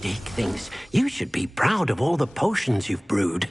Dick thinks you should be proud of all the potions you've brewed.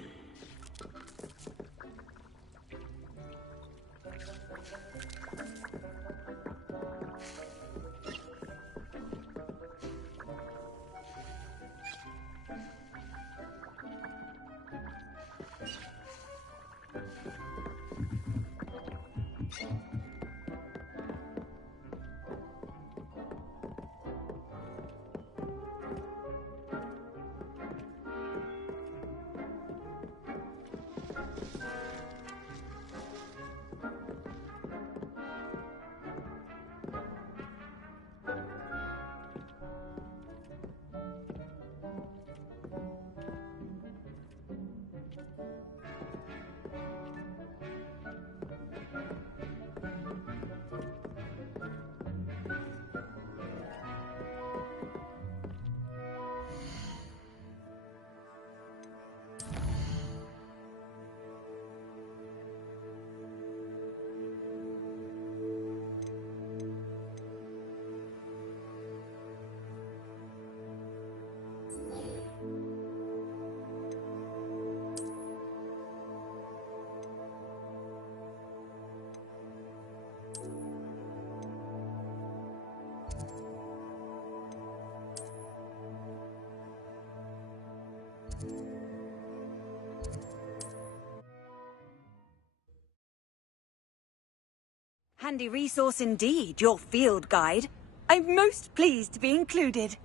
Handy resource indeed, your field guide. I'm most pleased to be included.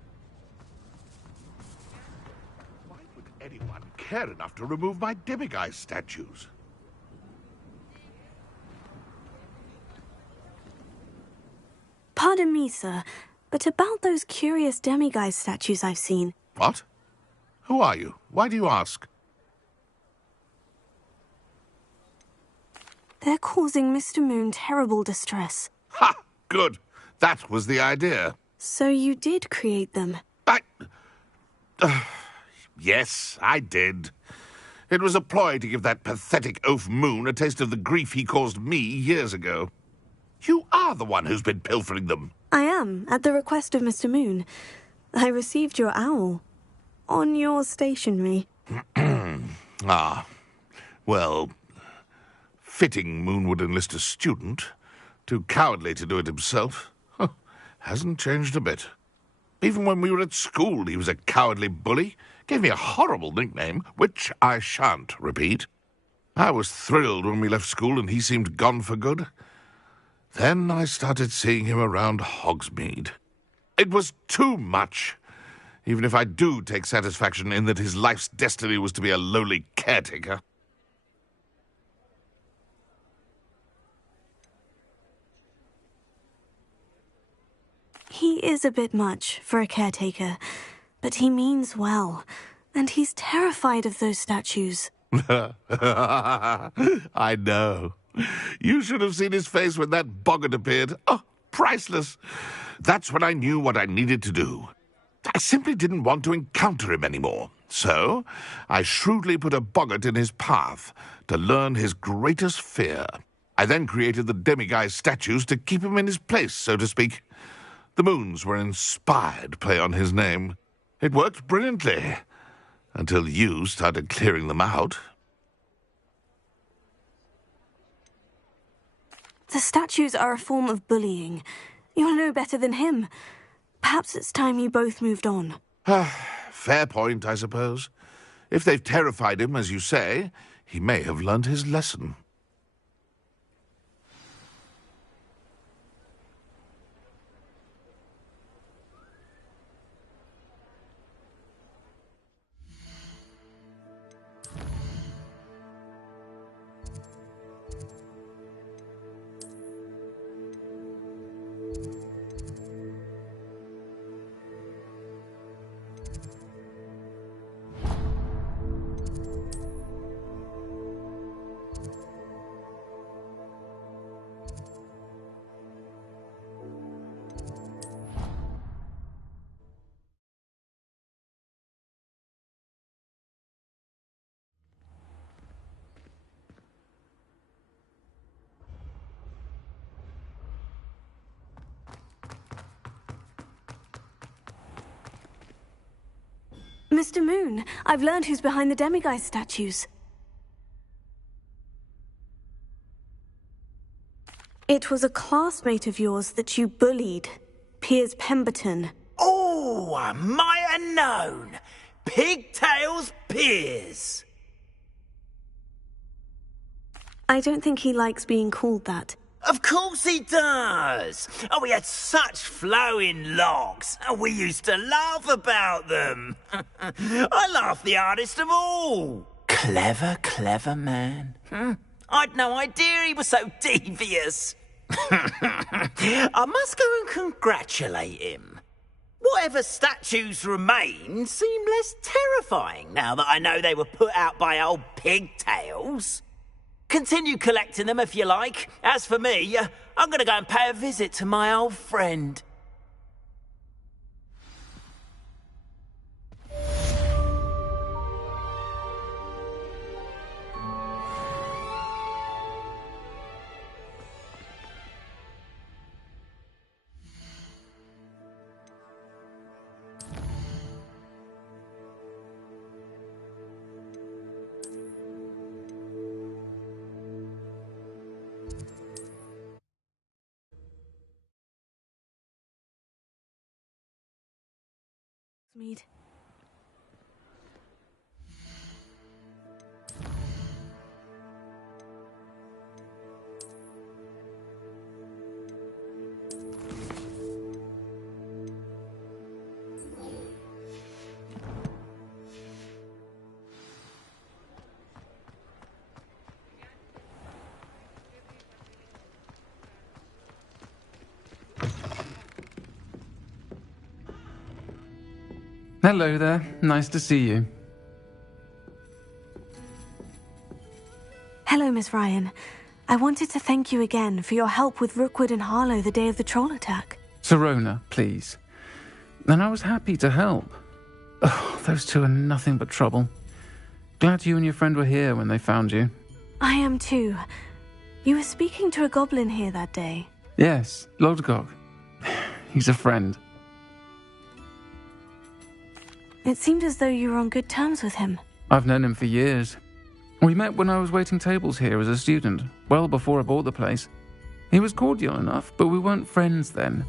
Why would anyone care enough to remove my demiguise statues? Pardon me, sir, but about those curious demiguise statues I've seen. What? Who are you? Why do you ask? They're causing Mr. Moon terrible distress. Ha! Good. That was the idea. So you did create them? Yes, I did. It was a ploy to give that pathetic oaf Moon a taste of the grief he caused me years ago. You are the one who's been pilfering them. I am, at the request of Mr. Moon. I received your owl. On your stationery. Ah. Well, fitting Moon would enlist a student. Too cowardly to do it himself. Huh. Hasn't changed a bit. Even when we were at school, he was a cowardly bully. Gave me a horrible nickname, which I shan't repeat. I was thrilled when we left school and he seemed gone for good. Then I started seeing him around Hogsmeade. It was too much. Even if I do take satisfaction in that his life's destiny was to be a lowly caretaker. He is a bit much for a caretaker, but he means well, and he's terrified of those statues. I know. You should have seen his face when that boggart appeared. Oh, priceless. That's when I knew what I needed to do. I simply didn't want to encounter him anymore. So I shrewdly put a boggart in his path to learn his greatest fear. I then created the demiguise statues to keep him in his place, so to speak. The moons were an inspired play on his name. It worked brilliantly, until you started clearing them out. The statues are a form of bullying. You're no better than him. Perhaps it's time you both moved on. Fair point, I suppose. If they've terrified him, as you say, he may have learned his lesson. Mr. Moon, I've learned who's behind the demiguise statues. It was a classmate of yours that you bullied, Piers Pemberton. Oh, I might have known. Pigtails Piers. I don't think he likes being called that. Of course he does. Oh, we had such flowing locks, and we used to laugh about them. I laughed the hardest of all. Clever, clever man. I'd no idea he was so devious. I must go and congratulate him. Whatever statues remain seem less terrifying now that I know they were put out by old pigtails. Continue collecting them if you like. As for me, I'm going to go and pay a visit to my old friend. Mead. Hello there. Nice to see you. Hello, Miss Ryan. I wanted to thank you again for your help with Rookwood and Harlow the day of the troll attack. Sirona, please. And I was happy to help. Oh, those two are nothing but trouble. Glad you and your friend were here when they found you. I am too. You were speaking to a goblin here that day. Yes, Lodgok. He's a friend. It seemed as though you were on good terms with him. I've known him for years. We met when I was waiting tables here as a student, well before I bought the place. He was cordial enough, but we weren't friends then.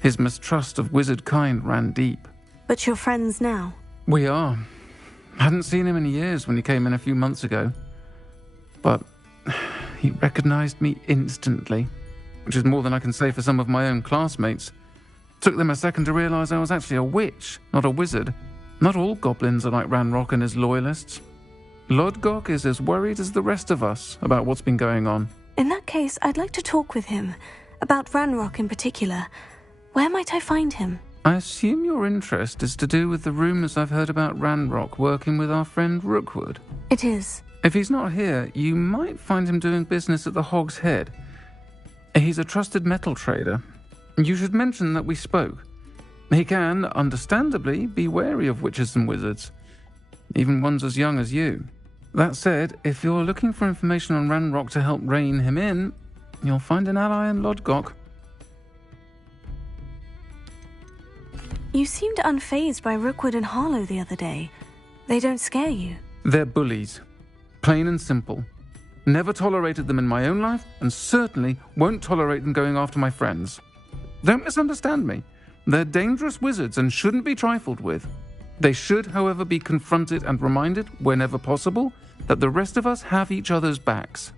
His mistrust of wizard kind ran deep. But you're friends now? We are. Hadn't seen him in years when he came in a few months ago. But he recognized me instantly, which is more than I can say for some of my own classmates. Took them a second to realize I was actually a witch, not a wizard. Not all goblins are like Ranrock and his loyalists. Lodgok is as worried as the rest of us about what's been going on. In that case, I'd like to talk with him. About Ranrock in particular. Where might I find him? I assume your interest is to do with the rumors I've heard about Ranrock working with our friend Rookwood. It is. If he's not here, you might find him doing business at the Hog's Head. He's a trusted metal trader. You should mention that we spoke. He can, understandably, be wary of witches and wizards, even ones as young as you. That said, if you're looking for information on Ranrock to help rein him in, you'll find an ally in Lodgok. You seemed unfazed by Rookwood and Harlow the other day. They don't scare you. They're bullies. Plain and simple. Never tolerated them in my own life, and certainly won't tolerate them going after my friends. Don't misunderstand me. They're dangerous wizards and shouldn't be trifled with. They should, however, be confronted and reminded, whenever possible, that the rest of us have each other's backs.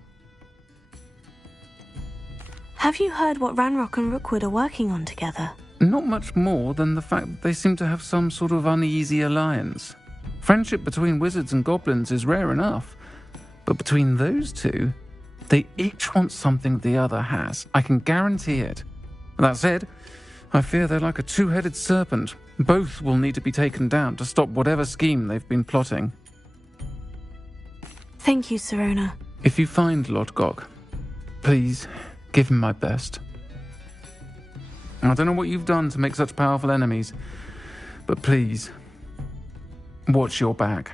Have you heard what Ranrock and Rookwood are working on together? Not much more than the fact that they seem to have some sort of uneasy alliance. Friendship between wizards and goblins is rare enough, but between those two, they each want something the other has. I can guarantee it. That said, I fear they're like a two-headed serpent. Both will need to be taken down to stop whatever scheme they've been plotting. Thank you, Sirona. If you find Lodgok, please give him my best. I don't know what you've done to make such powerful enemies, but please, watch your back.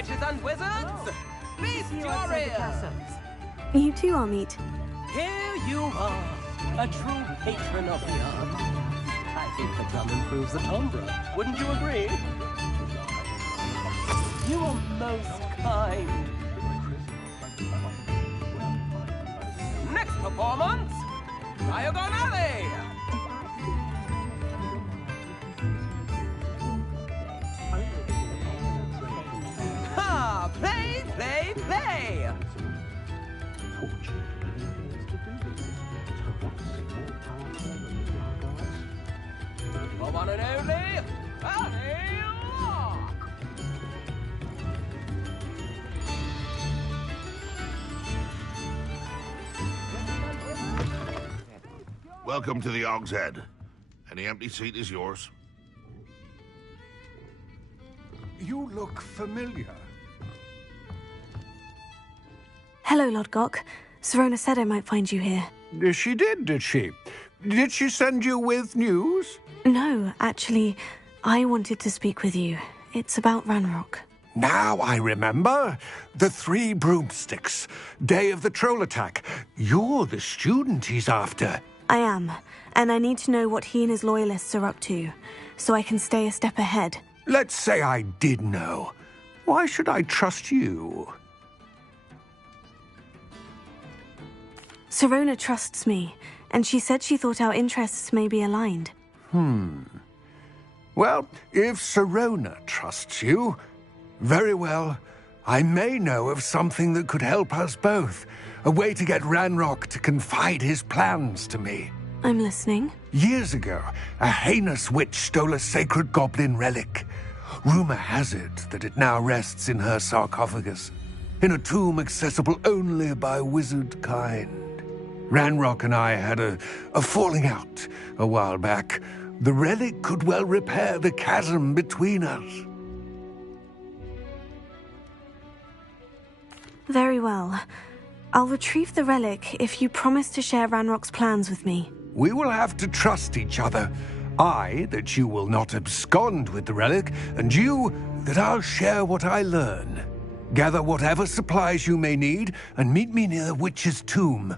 Witches and wizards, feast your ears! You too, Amit. Here you are, a true patron of the art. I think the drum improves the timbre, wouldn't you agree? You are most kind. Next performance, Diagon Alley! Ha! Play, play, play! The one and only, Annie Locke! Welcome to the Og's Head. Any empty seat is yours. You look familiar. Hello, Lodgok. Serona said I might find you here. She did, did she? Did she send you with news? No, actually, I wanted to speak with you. It's about Ranrock. Now I remember. The 3 broomsticks. Day of the troll attack. You're the student he's after. I am, and I need to know what he and his loyalists are up to, so I can stay a step ahead. Let's say I did know. Why should I trust you? Serona trusts me, and she said she thought our interests may be aligned. Well, if Serona trusts you, very well. I may know of something that could help us both. A way to get Ranrock to confide his plans to me. I'm listening. Years ago, a heinous witch stole a sacred goblin relic. Rumor has it that it now rests in her sarcophagus, in a tomb accessible only by wizard kind. Ranrock and I had a falling out a while back. The relic could well repair the chasm between us. Very well. I'll retrieve the relic if you promise to share Ranrock's plans with me. We will have to trust each other. I, that you will not abscond with the relic, and you, that I'll share what I learn. Gather whatever supplies you may need, and meet me near the witch's tomb.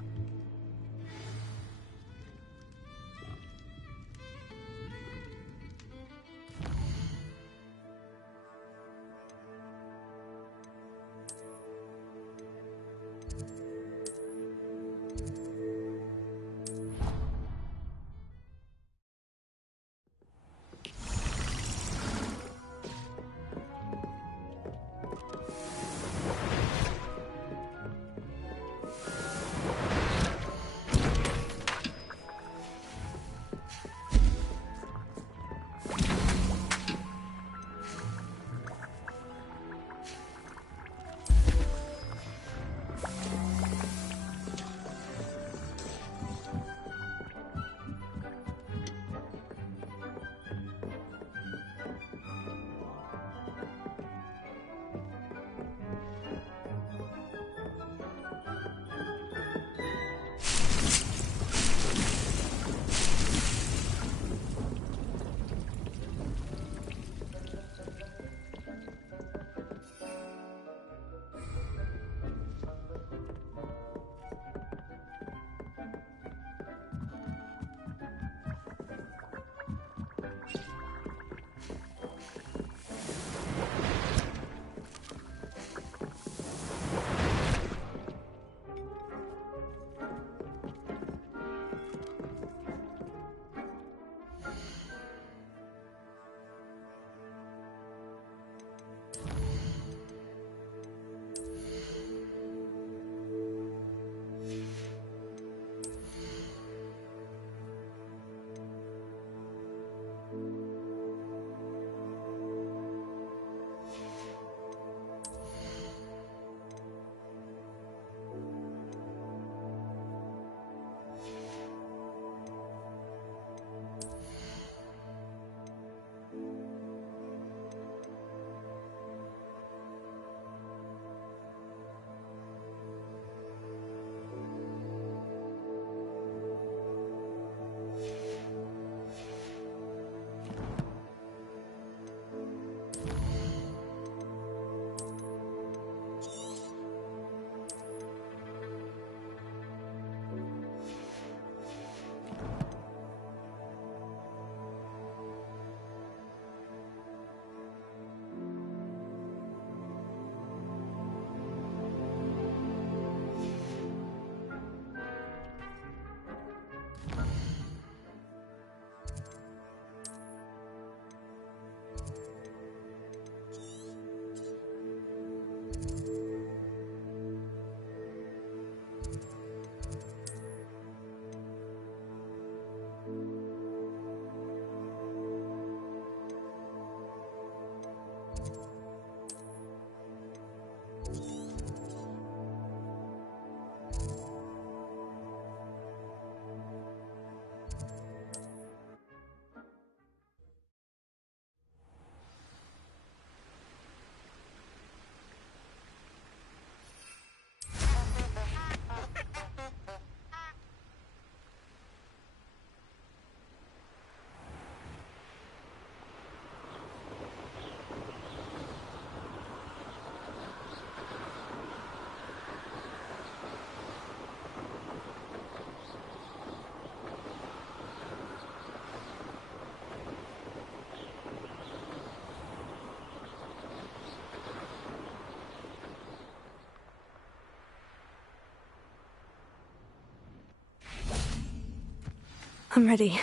I'm ready.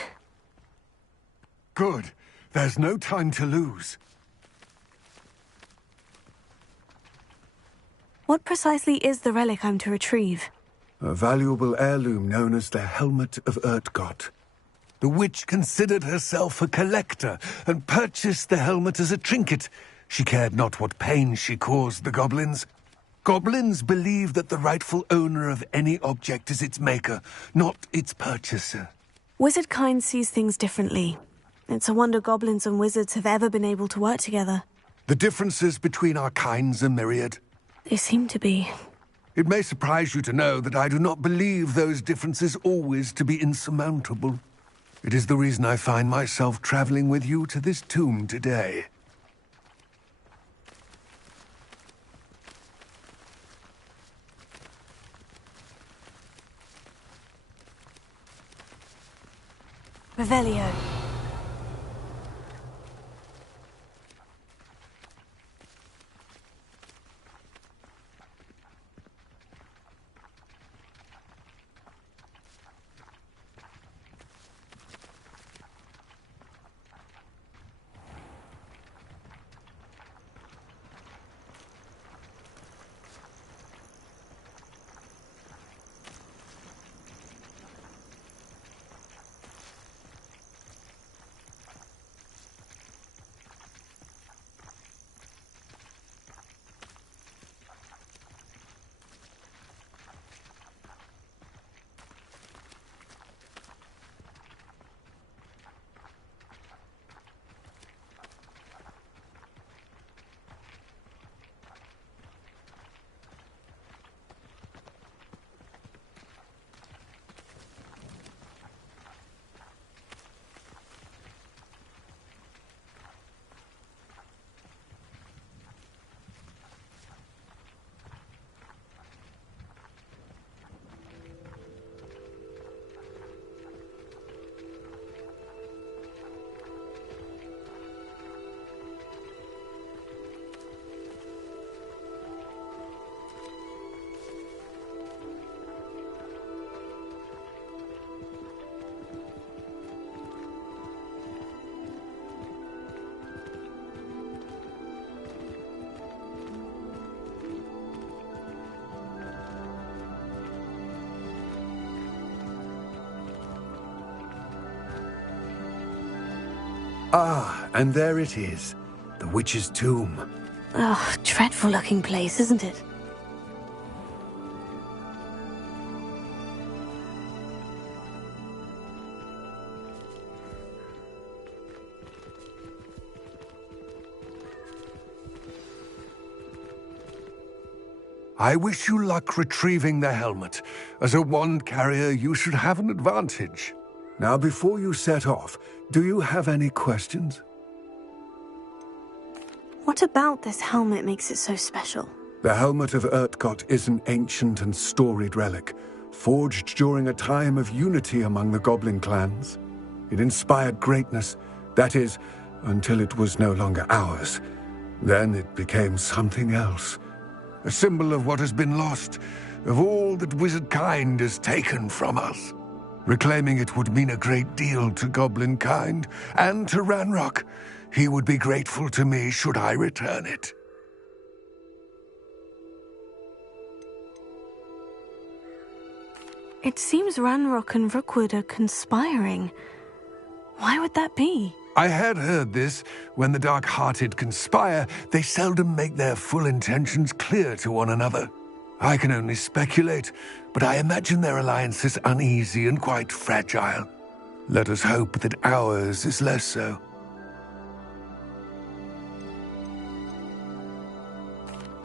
Good. There's no time to lose. What precisely is the relic I'm to retrieve? A valuable heirloom known as the Helmet of Urtgott. The witch considered herself a collector and purchased the helmet as a trinket. She cared not what pain she caused the goblins. Goblins believe that the rightful owner of any object is its maker, not its purchaser. Wizard kind sees things differently. It's a wonder goblins and wizards have ever been able to work together. The differences between our kinds are myriad. They seem to be. It may surprise you to know that I do not believe those differences always to be insurmountable. It is the reason I find myself traveling with you to this tomb today. Revelio. Ah, and there it is. The witch's tomb. Oh, dreadful looking place, isn't it? I wish you luck retrieving the helmet. As a wand carrier, you should have an advantage. Now, before you set off, do you have any questions? What about this helmet makes it so special? The Helmet of Urtgott is an ancient and storied relic, forged during a time of unity among the goblin clans. It inspired greatness, that is, until it was no longer ours. Then it became something else. A symbol of what has been lost, of all that wizard kind has taken from us. Reclaiming it would mean a great deal to goblin kind, and to Ranrock. He would be grateful to me should I return it. It seems Ranrock and Rookwood are conspiring. Why would that be? I had heard this. When the dark-hearted conspire, they seldom make their full intentions clear to one another. I can only speculate, but I imagine their alliance is uneasy and quite fragile. Let us hope that ours is less so.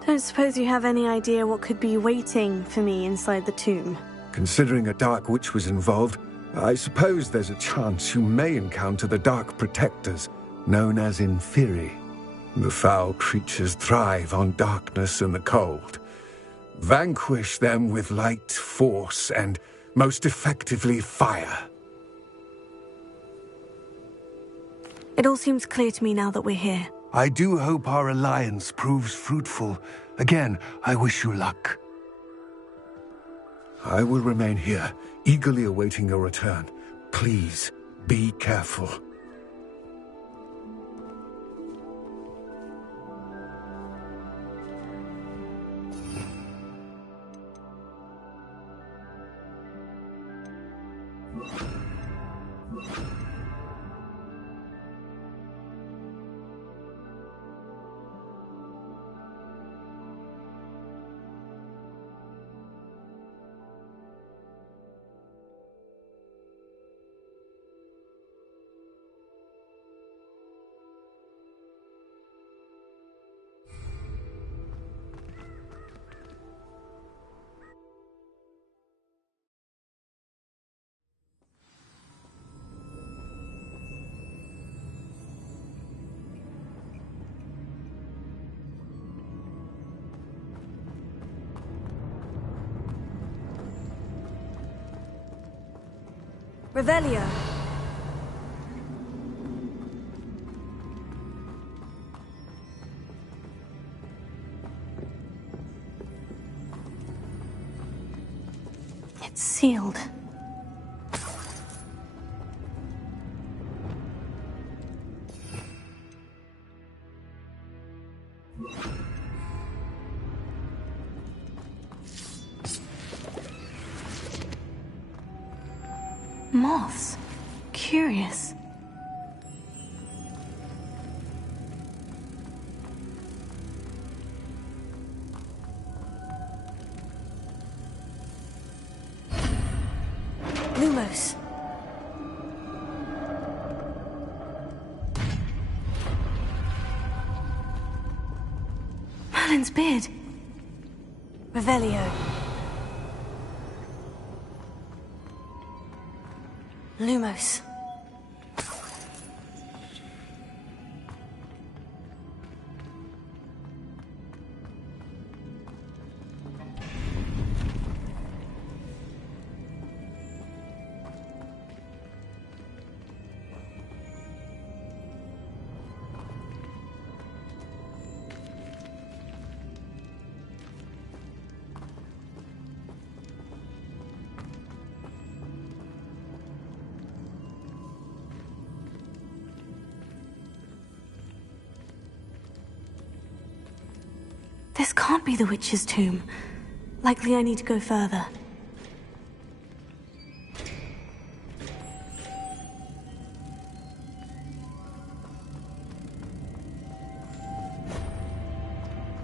Don't suppose you have any idea what could be waiting for me inside the tomb? Considering a dark witch was involved, I suppose there's a chance you may encounter the Dark Protectors, known as Inferi. The foul creatures thrive on darkness and the cold. Vanquish them with light, force, and, most effectively, fire. It all seems clear to me now that we're here. I do hope our alliance proves fruitful. Again, I wish you luck. I will remain here, eagerly awaiting your return. Please, be careful. Revelio. It's sealed. Moths. Curious. Lumos. Merlin's beard. Revelio. Lumos. This can't be the witch's tomb. Likely I need to go further.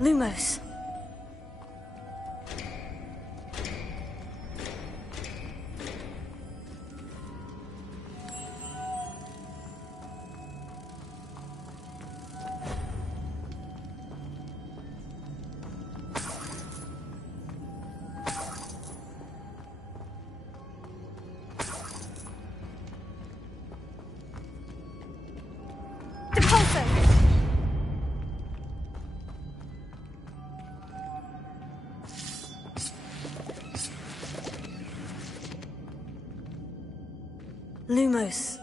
Lumos. Lumos.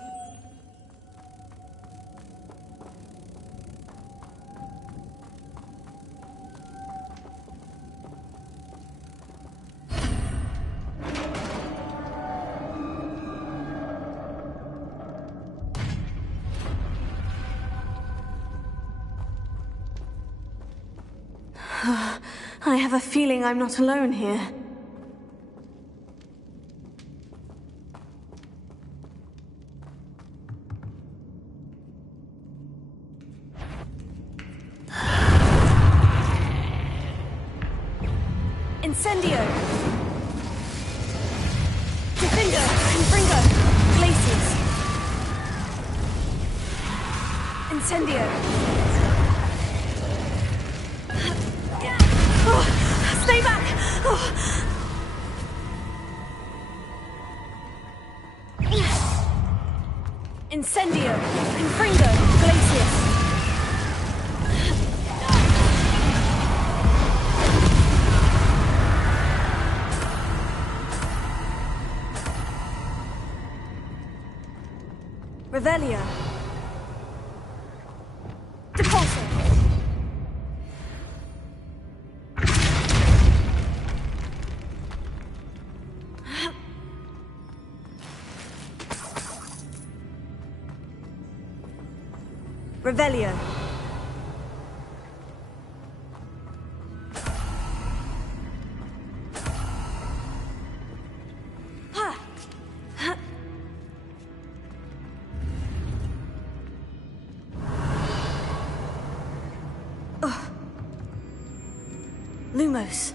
I have a feeling I'm not alone here. Incendio! Defender! Confringo! Glaciers! Incendio! Oh, stay back! Oh. Incendio! Confringo! Glaciers! Revelio. Depulso. Revelio. Lumos.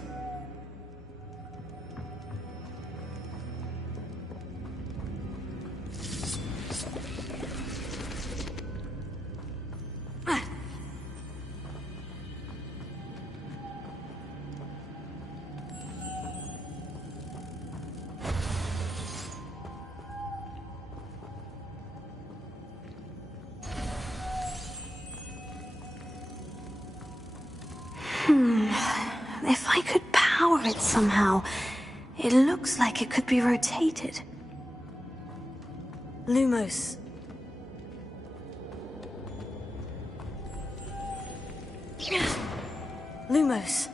If I could power it somehow, it looks like it could be rotated. Lumos. Lumos.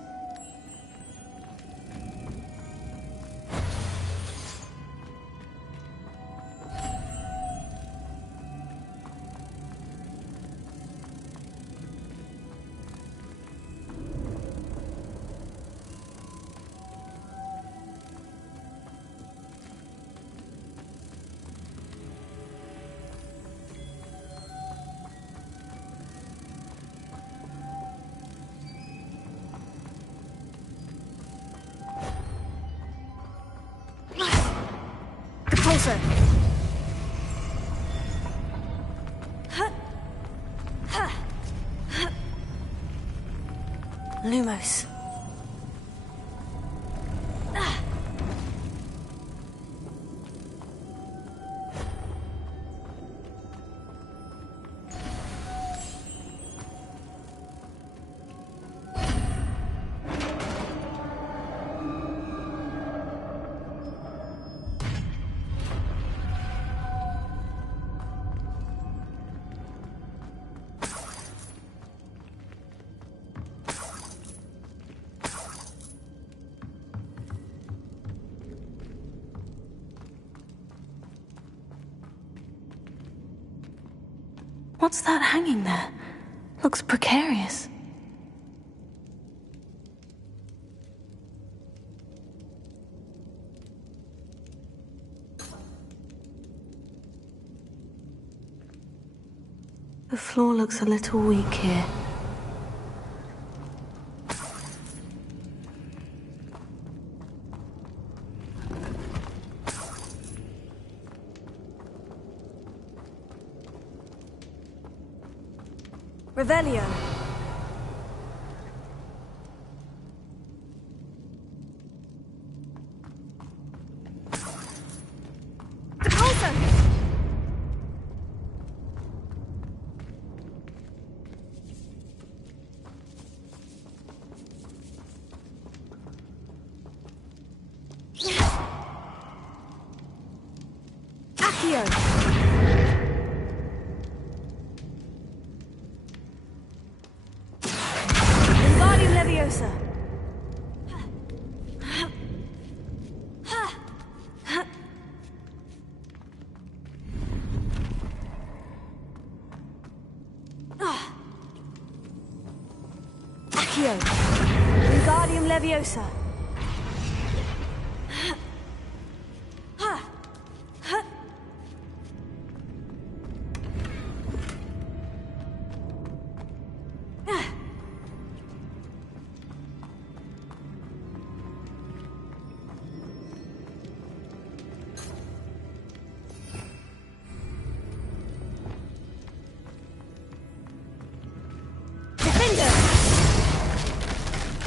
Repulsor. Lumos. What's that hanging there? Looks precarious. The floor looks a little weak here. Revelio. Repulsor. Accio. Leviosa. Accio. Wingardium Leviosa.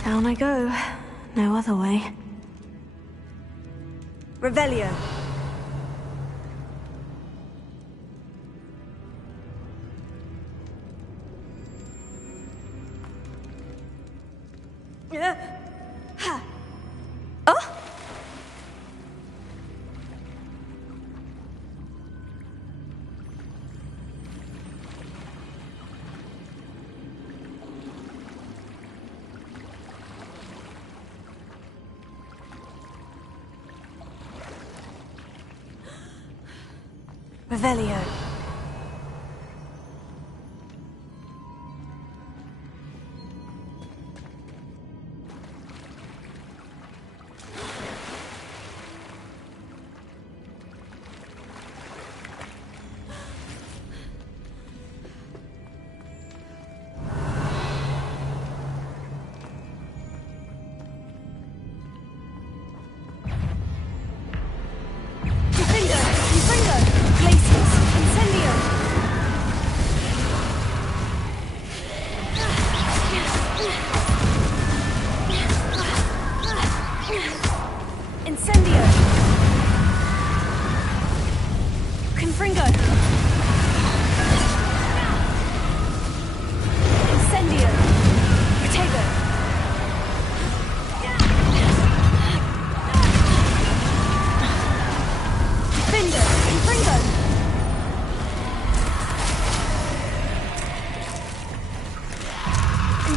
Down I go. No other way. Revelio. Oh! Revelio.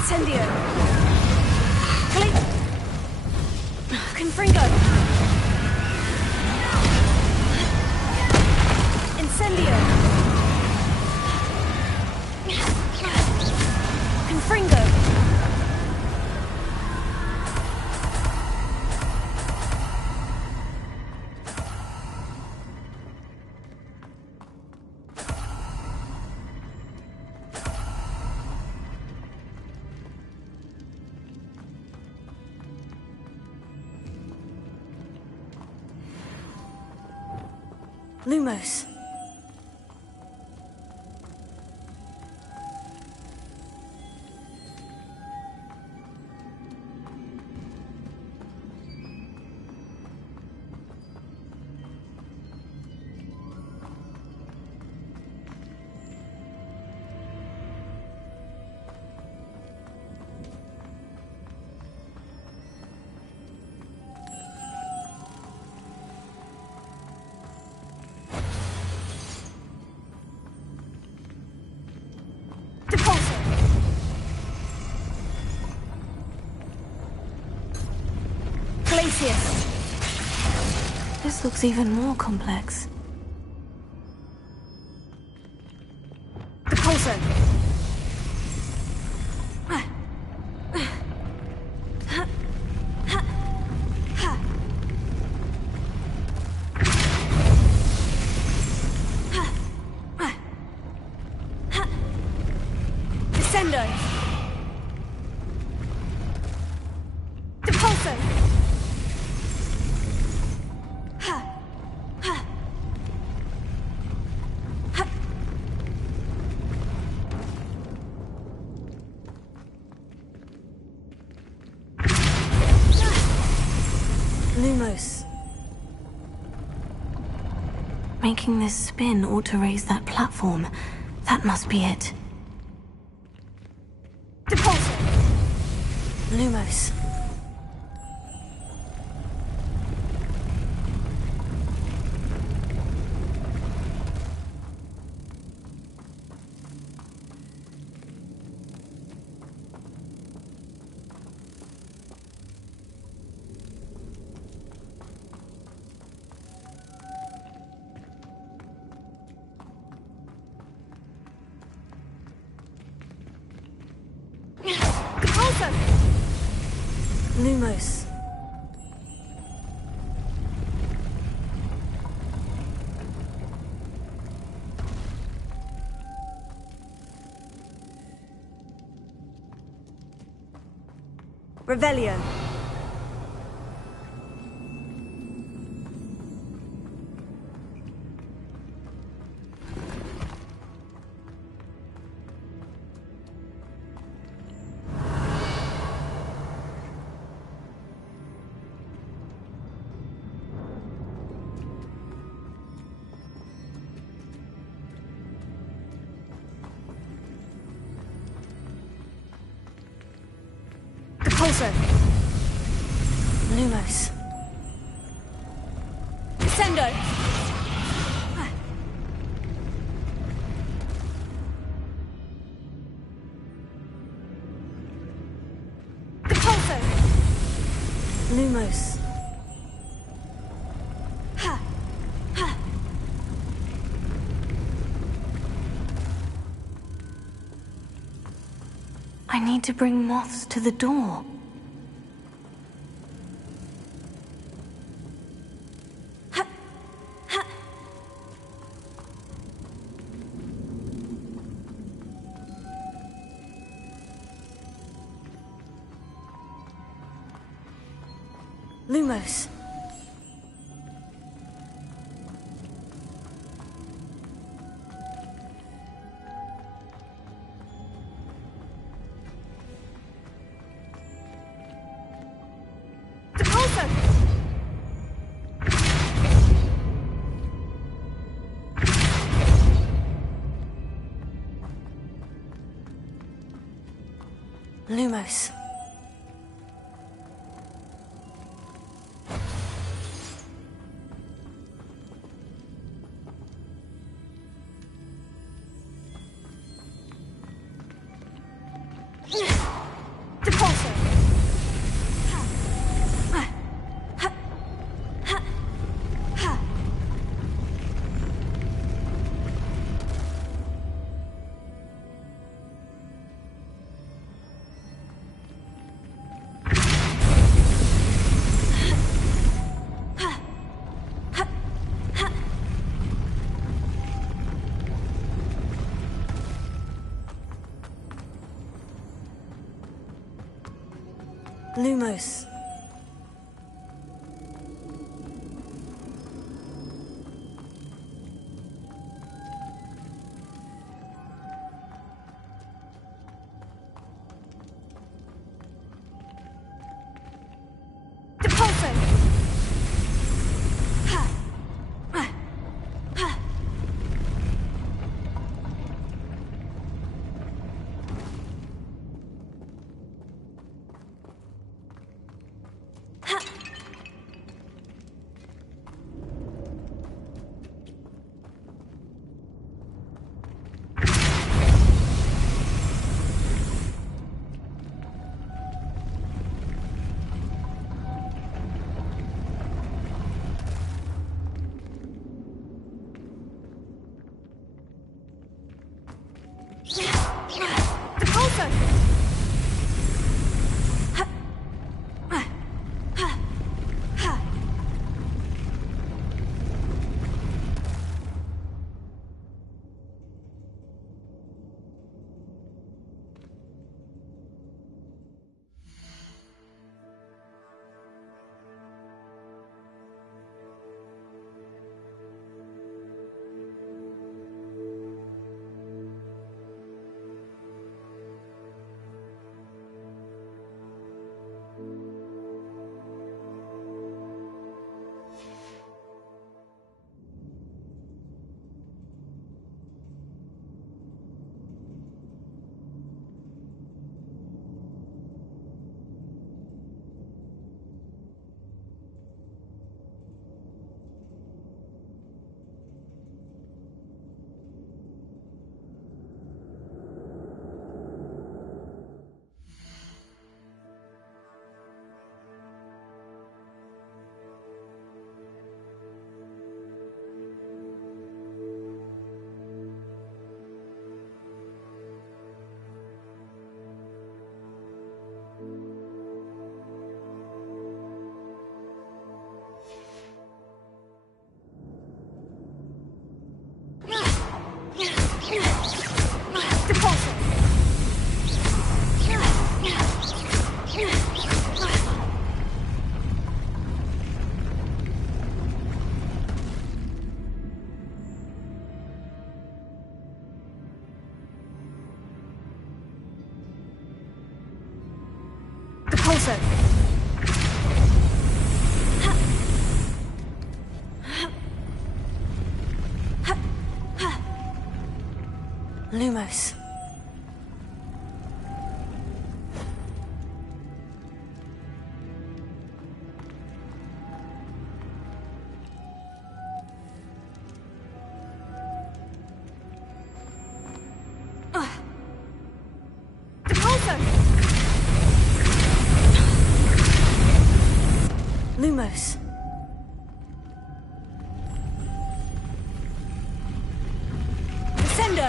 Incendio. Confringo. Incendio. Confringo. Lumos. This looks even more complex. Depulso. Descendo. Depulso. Lumos. Making this spin ought to raise that platform. That must be it. Depulso. Lumos. Lumos. Revelio. Depulso. Lumos. Descendo. Depulso. Lumos. I need to bring moths to the door. Lumos. Depulso. Lumos. Lumos. Lumos. Lumos. Descendo!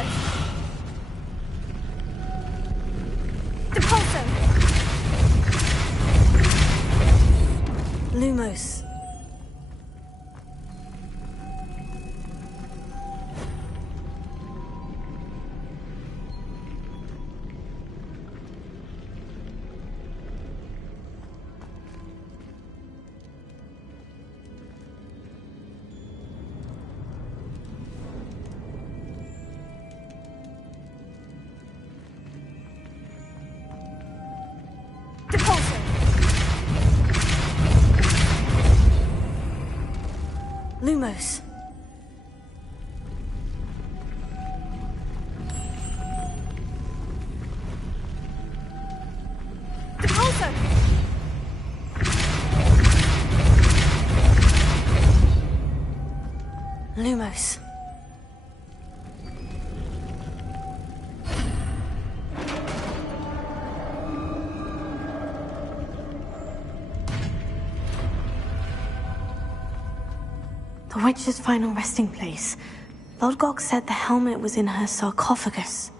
Lumos. Lumos. Lumos. The witch's final resting place. Lodgok said the helmet was in her sarcophagus.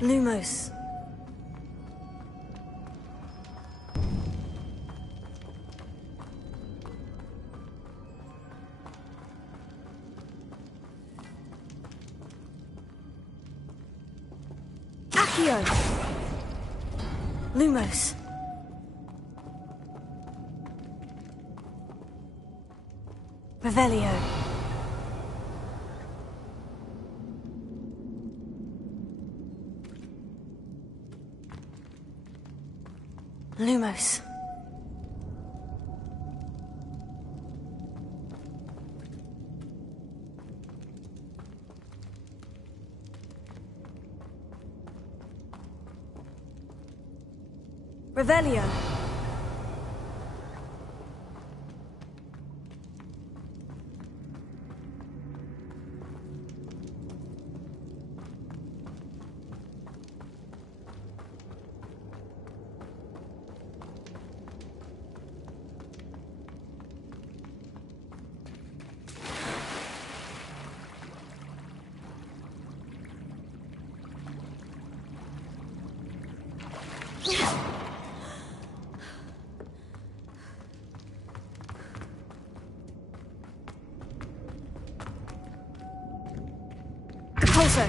Lumos. Accio. Lumos. Revelio. Lumos. Revelio. Pulsar.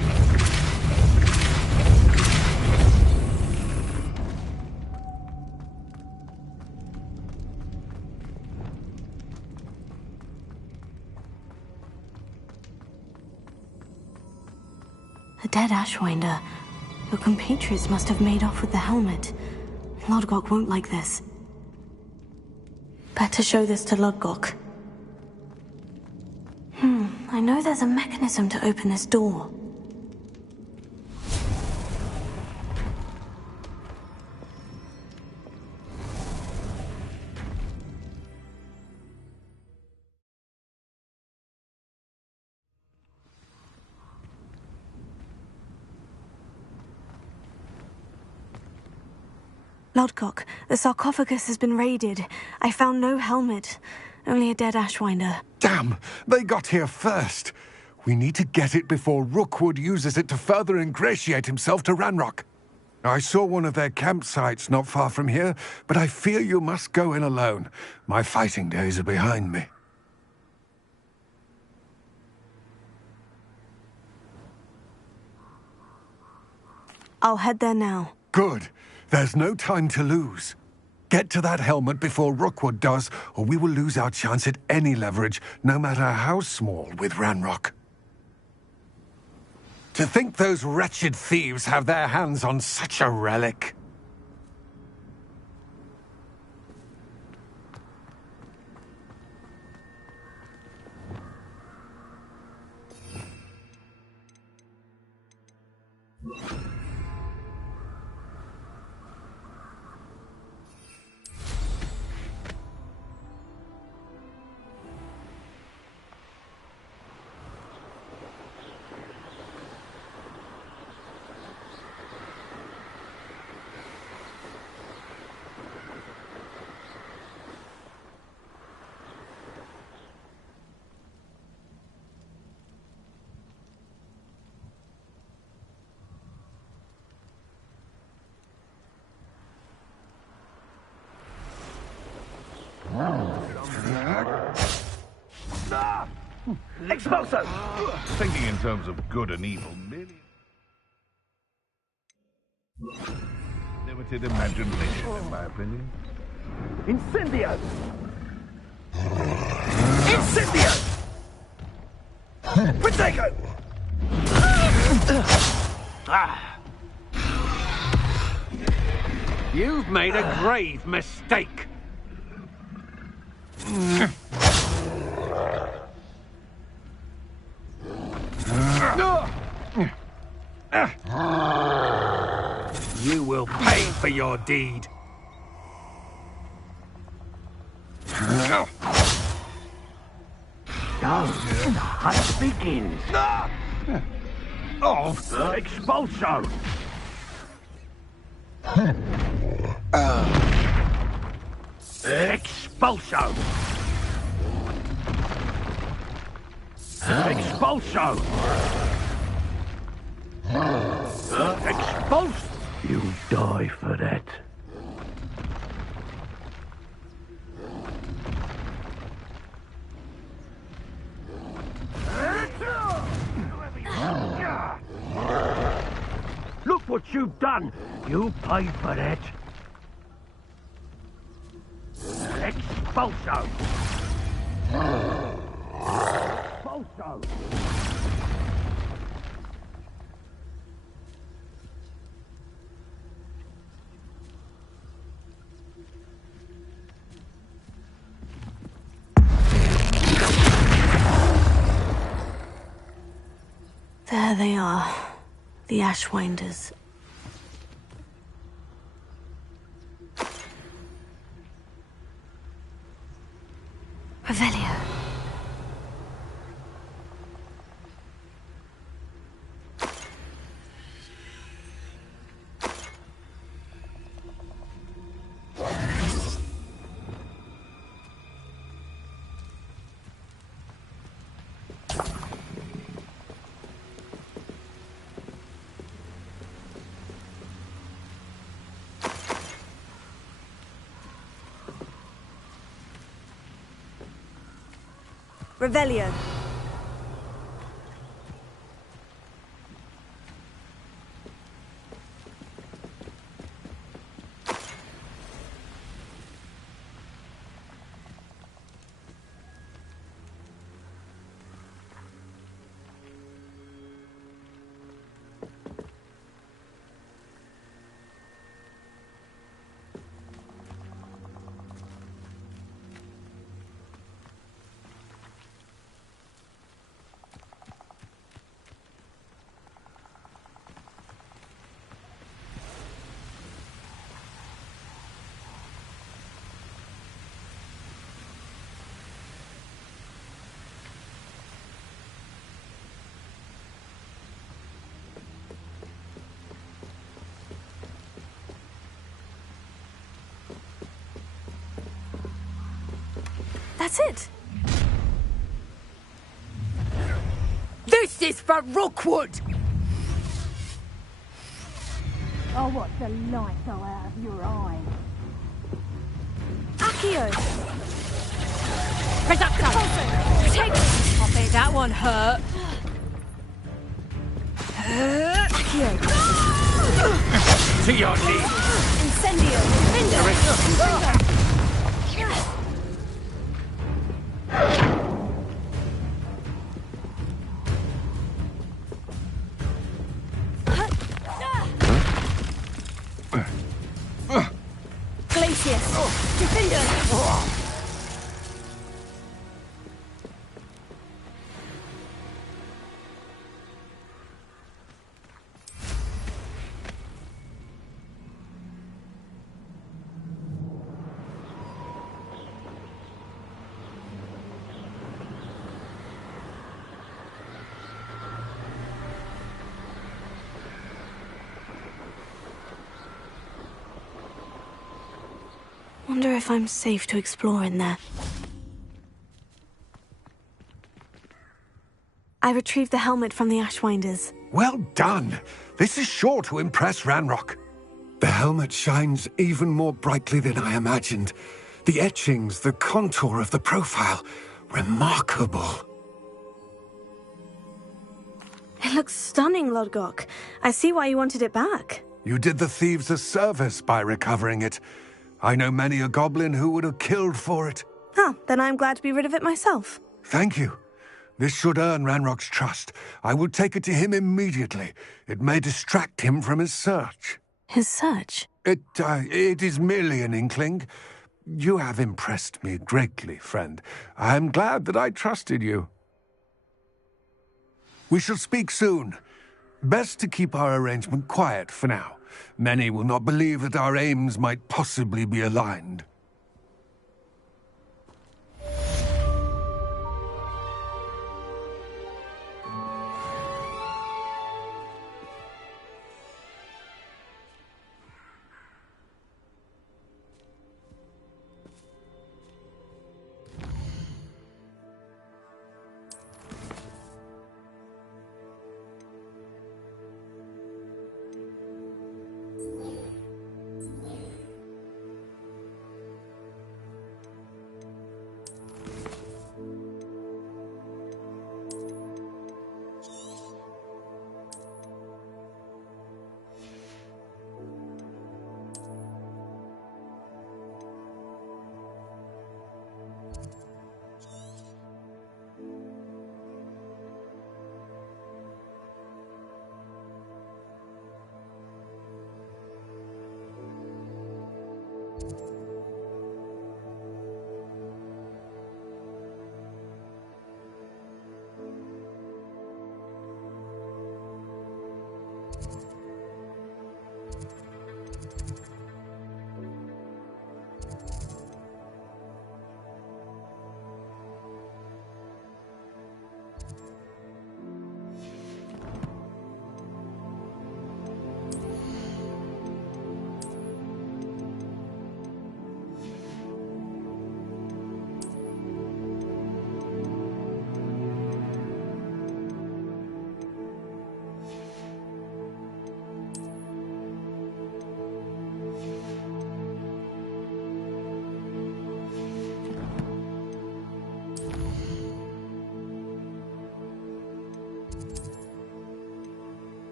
A dead Ashwinder. Your compatriots must have made off with the helmet. Lodgok won't like this. Better show this to Lodgok. I know there's a mechanism to open this door. Lodgok, the sarcophagus has been raided. I found no helmet, only a dead Ashwinder. Damn! They got here first. We need to get it before Rookwood uses it to further ingratiate himself to Ranrock. I saw one of their campsites not far from here, but I fear you must go in alone. My fighting days are behind me. I'll head there now. Good. There's no time to lose. Get to that helmet before Rookwood does, or we will lose our chance at any leverage, no matter how small, with Ranrock. To think those wretched thieves have their hands on such a relic. Expulso! Thinking in terms of good and evil, merely limited imagination, in my opinion. Incendio! Incendio! Protego! You've made a grave mistake. You will pay for your deed. So, the hunt begins. Of Expulso! Expulso! Expulso! Expulso! You die for that. Look what you've done. You paid for it. Expulso! Expulso! There they are, the Ashwinders. Revelio. Revelio. That's it. This is for Rookwood! Oh, what the light go out of your eye. Accio. Reducto! Take it! I bet that one hurt. Accio. To your knees! Incendio. Finger. Glacius. Defender. Wonder if I'm safe to explore in there. I retrieved the helmet from the Ashwinders. Well done. This is sure to impress Ranrock. The helmet shines even more brightly than I imagined. The etchings, the contour of the profile. Remarkable. It looks stunning, Lodgok. I see why you wanted it back. You did the thieves a service by recovering it. I know many a goblin who would have killed for it. Oh, then I'm glad to be rid of it myself. Thank you. This should earn Ranrock's trust. I will take it to him immediately. It may distract him from his search. His search? It is merely an inkling. You have impressed me greatly, friend. I am glad that I trusted you. We shall speak soon. Best to keep our arrangement quiet for now. Many will not believe that our aims might possibly be aligned.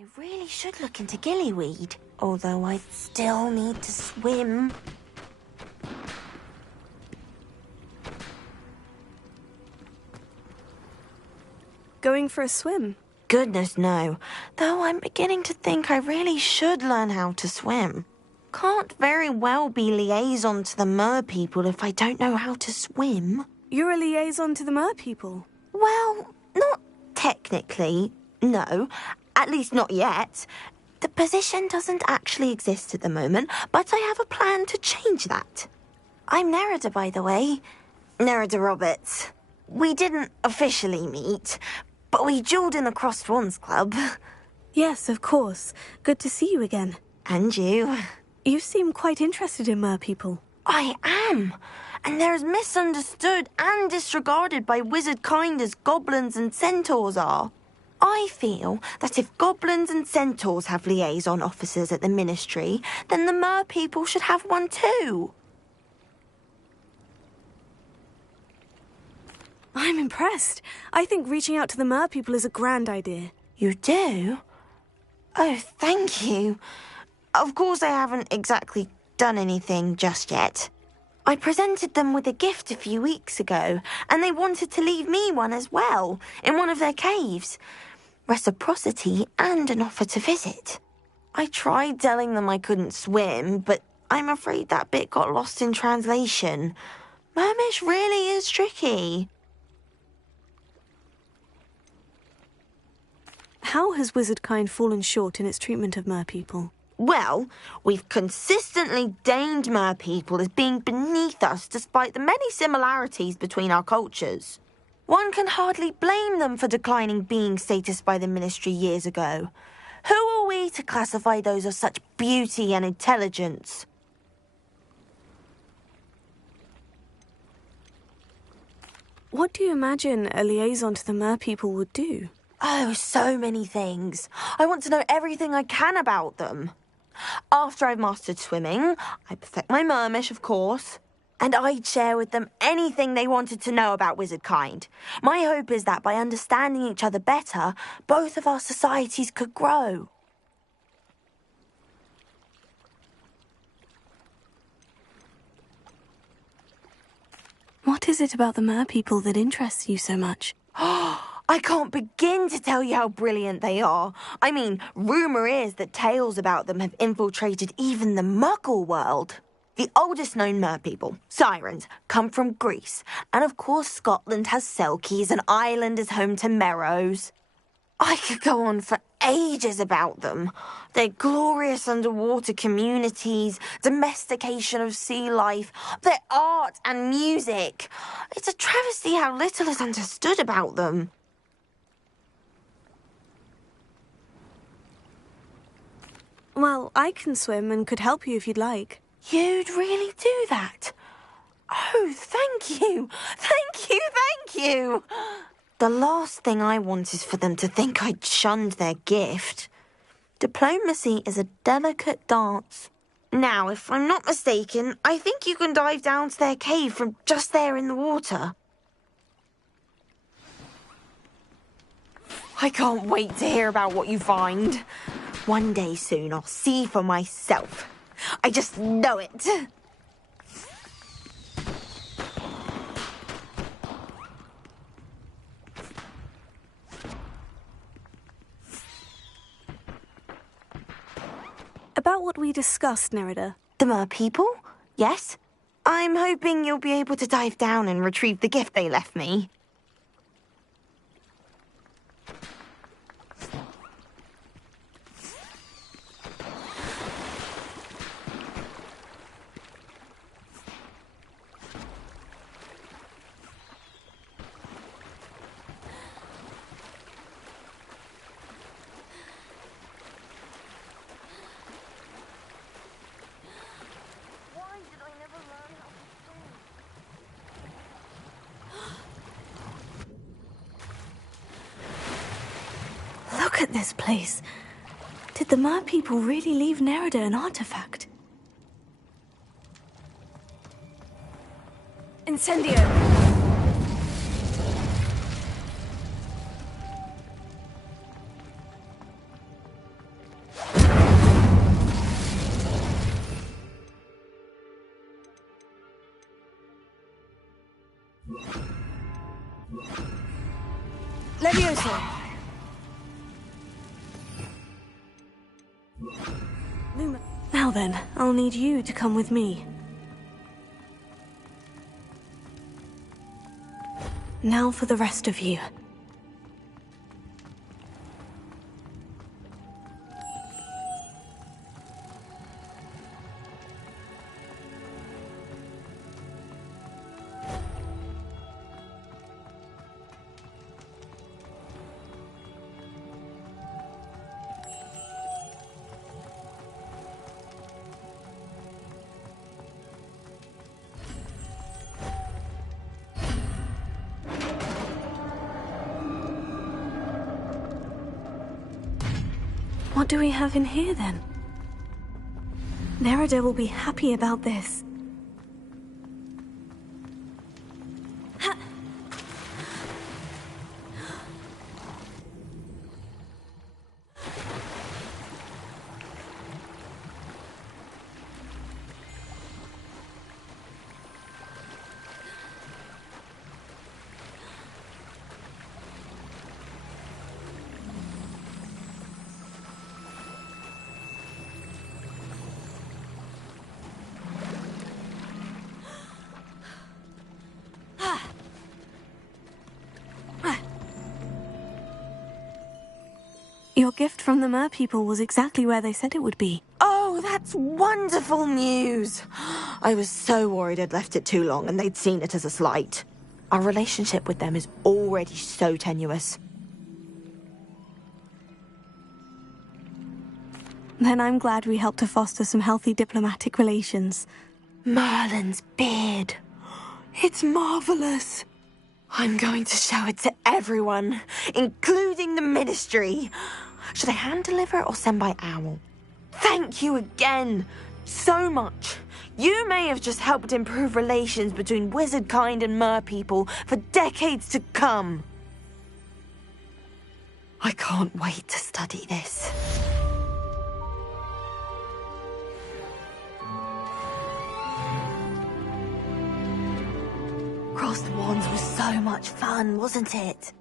I really should look into gillyweed, although I still need to swim. Going for a swim? Goodness, no. Though I'm beginning to think I really should learn how to swim. Can't very well be liaison to the mer people if I don't know how to swim. You're a liaison to the mer people? Well, not technically, no. At least not yet. The position doesn't actually exist at the moment, but I have a plan to change that. I'm Nerida, by the way. Nerida Roberts. We didn't officially meet, but we duelled in the Crossed Swans Club. Yes, of course. Good to see you again. And you. You seem quite interested in mer people. I am. And they're as misunderstood and disregarded by wizard kind as goblins and centaurs are. I feel that if goblins and centaurs have liaison officers at the ministry, then the mer people should have one too. I'm impressed. I think reaching out to the mer people is a grand idea. You do? Oh, thank you. Of course I haven't exactly done anything just yet. I presented them with a gift a few weeks ago, and they wanted to leave me one as well, in one of their caves. Reciprocity and an offer to visit. I tried telling them I couldn't swim, but I'm afraid that bit got lost in translation. Mermish really is tricky. How has wizardkind fallen short in its treatment of mer people? Well, we've consistently deigned mer people as being beneath us despite the many similarities between our cultures. One can hardly blame them for declining being status by the ministry years ago. Who are we to classify those of such beauty and intelligence? What do you imagine a liaison to the mer people would do? Oh, so many things. I want to know everything I can about them. After I've mastered swimming, I perfect my mermish, of course. And I'd share with them anything they wanted to know about wizardkind. My hope is that by understanding each other better, both of our societies could grow. What is it about the mer people that interests you so much? I can't begin to tell you how brilliant they are. I mean, rumour is that tales about them have infiltrated even the Muggle world. The oldest known mer people, sirens, come from Greece. And of course Scotland has Selkies and Ireland is home to Merrows. I could go on for ages about them. Their glorious underwater communities, domestication of sea life, their art and music. It's a travesty how little is understood about them. Well, I can swim and could help you if you'd like. You'd really do that? Oh, thank you! Thank you, thank you! The last thing I want is for them to think I'd shunned their gift. Diplomacy is a delicate dance. Now, if I'm not mistaken, I think you can dive down to their cave from just there in the water. I can't wait to hear about what you find. One day soon, I'll see for myself. I just know it. About what we discussed, Nerida. The mer people? Yes. I'm hoping you'll be able to dive down and retrieve the gift they left me. Look at this place. Did the mer people really leave Nerida an artifact? Incendio! Levioso! Now then, I'll need you to come with me. Now for the rest of you. What do we have in here, then? Nerida will be happy about this. Your gift from the mer people was exactly where they said it would be. Oh, that's wonderful news. I was so worried I'd left it too long and they'd seen it as a slight. Our relationship with them is already so tenuous. Then I'm glad we helped to foster some healthy diplomatic relations. Merlin's beard. It's marvelous. I'm going to show it to everyone, including the Ministry. Should I hand deliver or send by owl? Thank you again so much. You may have just helped improve relations between wizard kind and mer people for decades to come. I can't wait to study this. Cross the Wands was so much fun, wasn't it?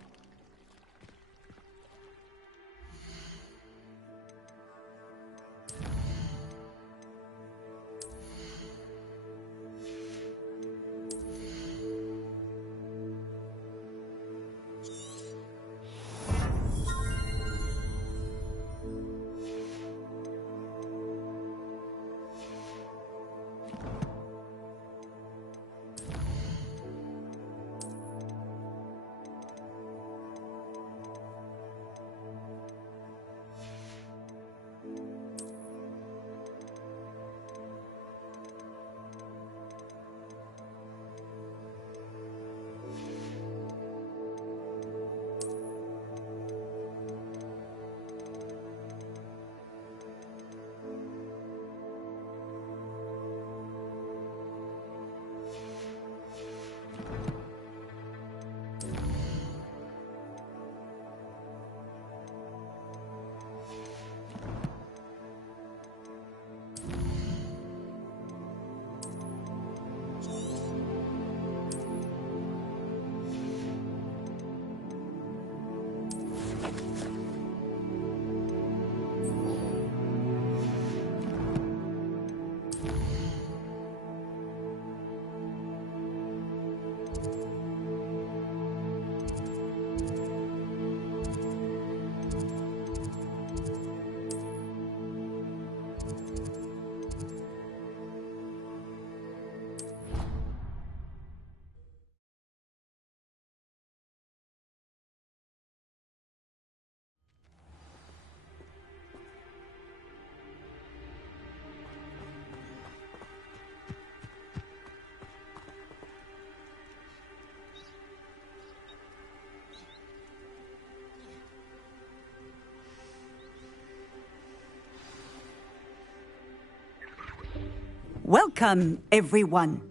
Welcome, everyone.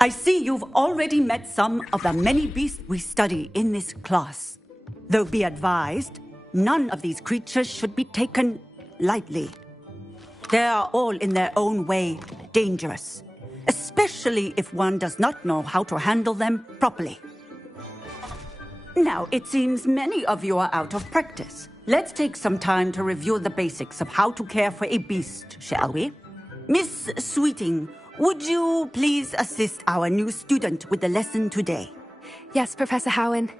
I see you've already met some of the many beasts we study in this class. Though be advised, none of these creatures should be taken lightly. They are all in their own way dangerous, especially if one does not know how to handle them properly. Now, it seems many of you are out of practice. Let's take some time to review the basics of how to care for a beast, shall we? Miss Sweeting, would you please assist our new student with the lesson today? Yes, Professor Howen.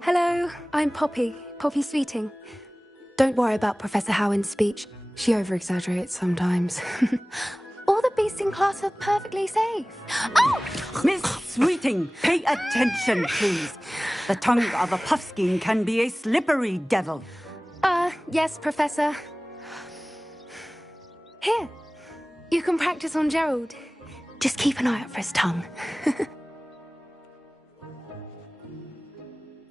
Hello, I'm Poppy Sweeting. Don't worry about Professor Howen's speech. She over-exaggerates sometimes. All the beasts in class are perfectly safe. Oh! Miss Sweeting, pay attention, please. The tongue of a puffskein can be a slippery devil. Yes, Professor. Here. You can practice on Gerald. Just keep an eye out for his tongue.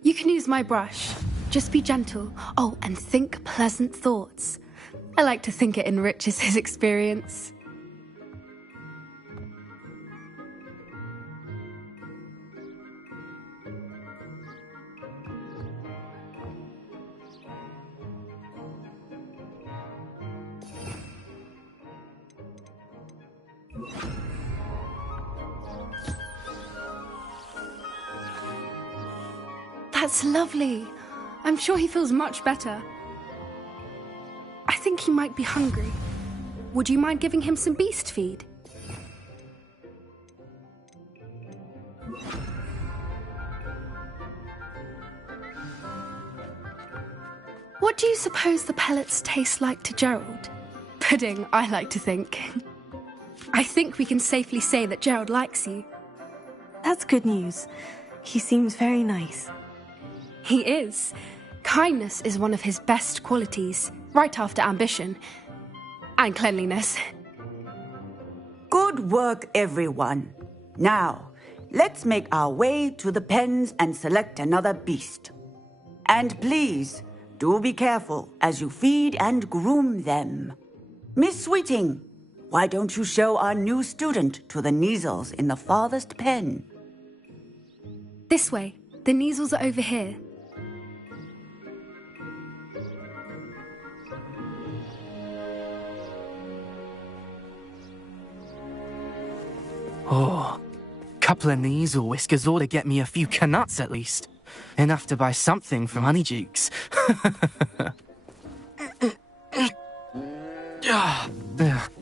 You can use my brush. Just be gentle. Oh, and think pleasant thoughts. I like to think it enriches his experience. That's lovely. I'm sure he feels much better. I think he might be hungry. Would you mind giving him some beast feed? What do you suppose the pellets taste like to Gerald? Pudding, I like to think. I think we can safely say that Gerald likes you. That's good news. He seems very nice. He is. Kindness is one of his best qualities, right after ambition. And cleanliness. Good work, everyone. Now, let's make our way to the pens and select another beast. And please, do be careful as you feed and groom them. Miss Sweeting, why don't you show our new student to the Neasels in the farthest pen? This way. The Neasels are over here. Oh, couple of Neasel whiskers ought to get me a few canuts at least. Enough to buy something from Honeydukes.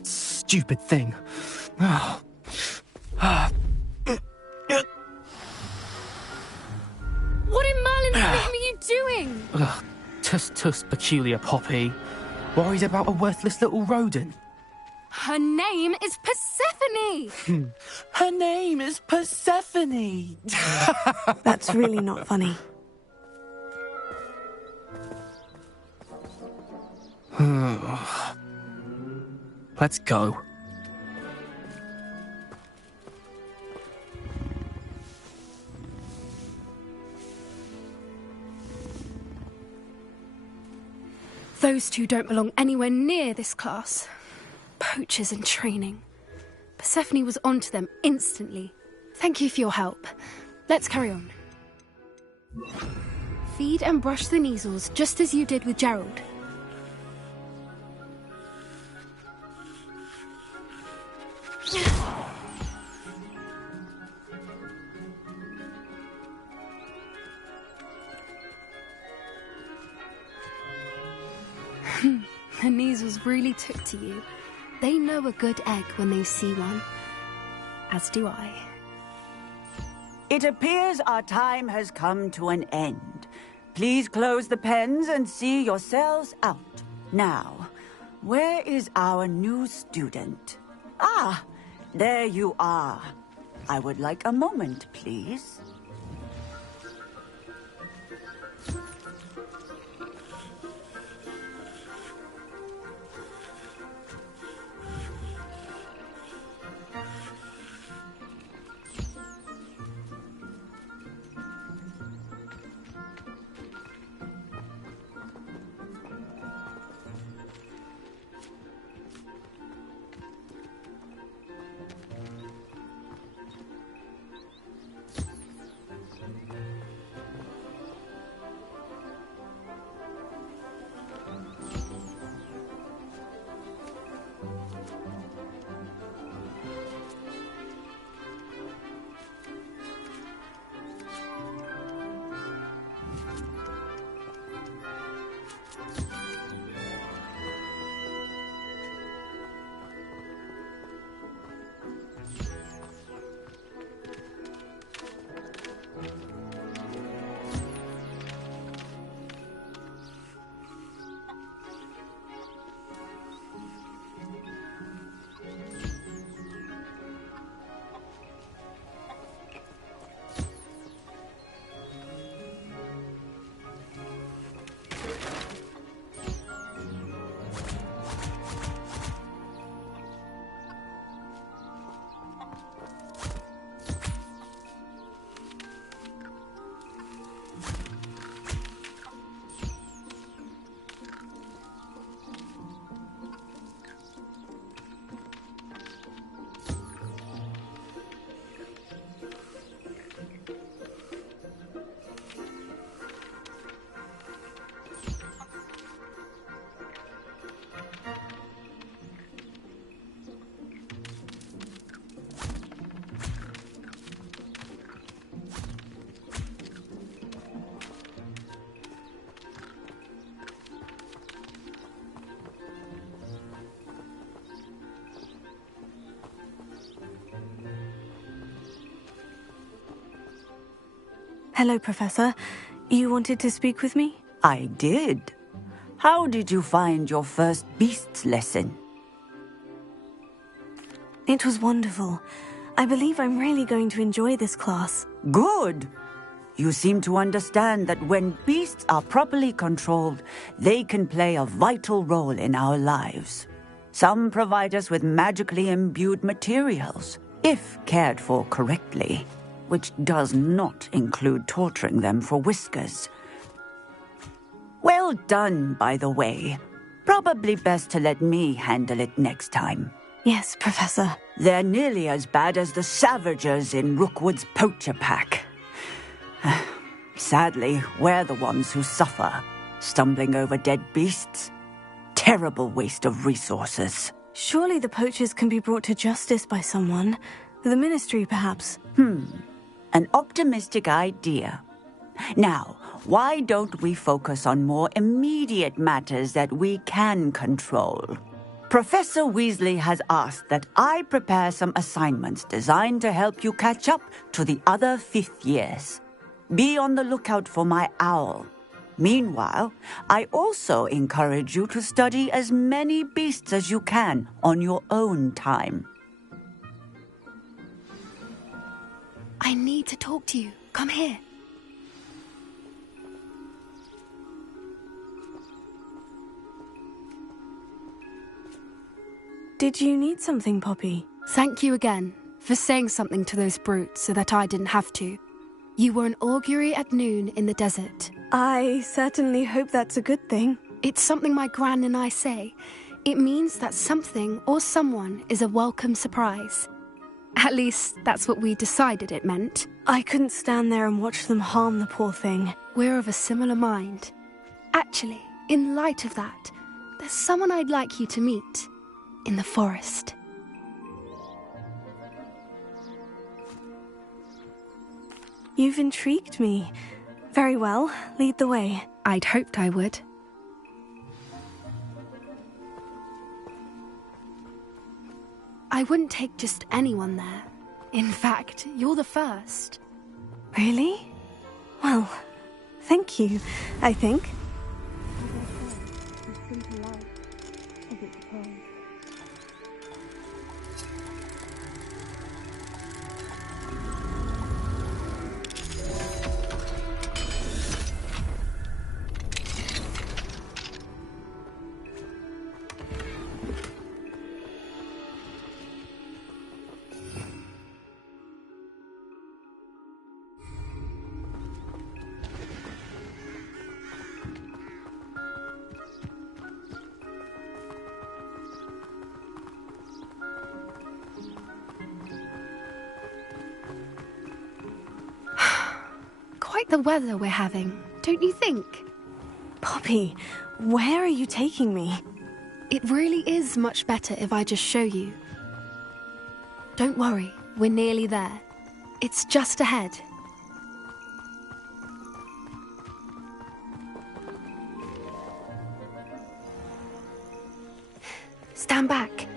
Stupid thing. Oh. What in Merlin's name are you doing? Tuss, peculiar Poppy. Worried about a worthless little rodent? Her name is Persephone! Her name is Persephone! That's really not funny. Let's go. Those two don't belong anywhere near this class. Poachers in training. Persephone was onto them instantly. Thank you for your help. Let's carry on. Feed and brush the Neasels just as you did with Gerald. The Neasels really took to you. They know a good egg when they see one. As do I. It appears our time has come to an end. Please close the pens and see yourselves out. Now, where is our new student? Ah, there you are. I would like a moment, please. Hello, Professor. You wanted to speak with me? I did. How did you find your first beasts lesson? It was wonderful. I believe I'm really going to enjoy this class. Good. You seem to understand that when beasts are properly controlled, they can play a vital role in our lives. Some provide us with magically imbued materials, if cared for correctly, which does not include torturing them for whiskers. Well done, by the way. Probably best to let me handle it next time. Yes, Professor. They're nearly as bad as the Savagers in Rookwood's poacher pack. Sadly, we're the ones who suffer, stumbling over dead beasts. Terrible waste of resources. Surely the poachers can be brought to justice by someone. The Ministry, perhaps. An optimistic idea. Now, why don't we focus on more immediate matters that we can control? Professor Weasley has asked that I prepare some assignments designed to help you catch up to the other fifth years. Be on the lookout for my owl. Meanwhile, I also encourage you to study as many beasts as you can on your own time. I need to talk to you. Come here. Did you need something, Poppy? Thank you again for saying something to those brutes so that I didn't have to. You were an augury at noon in the desert. I certainly hope that's a good thing. It's something my gran and I say. It means that something or someone is a welcome surprise. At least, that's what we decided it meant. I couldn't stand there and watch them harm the poor thing. We're of a similar mind. Actually, in light of that, there's someone I'd like you to meet. In the forest. You've intrigued me. Very well, lead the way. I'd hoped I would. I wouldn't take just anyone there. In fact, you're the first. Really? Well, thank you, I think. Quite the weather we're having, don't you think? Poppy, where are you taking me? It really is much better if I just show you. Don't worry, we're nearly there. It's just ahead. Stand back.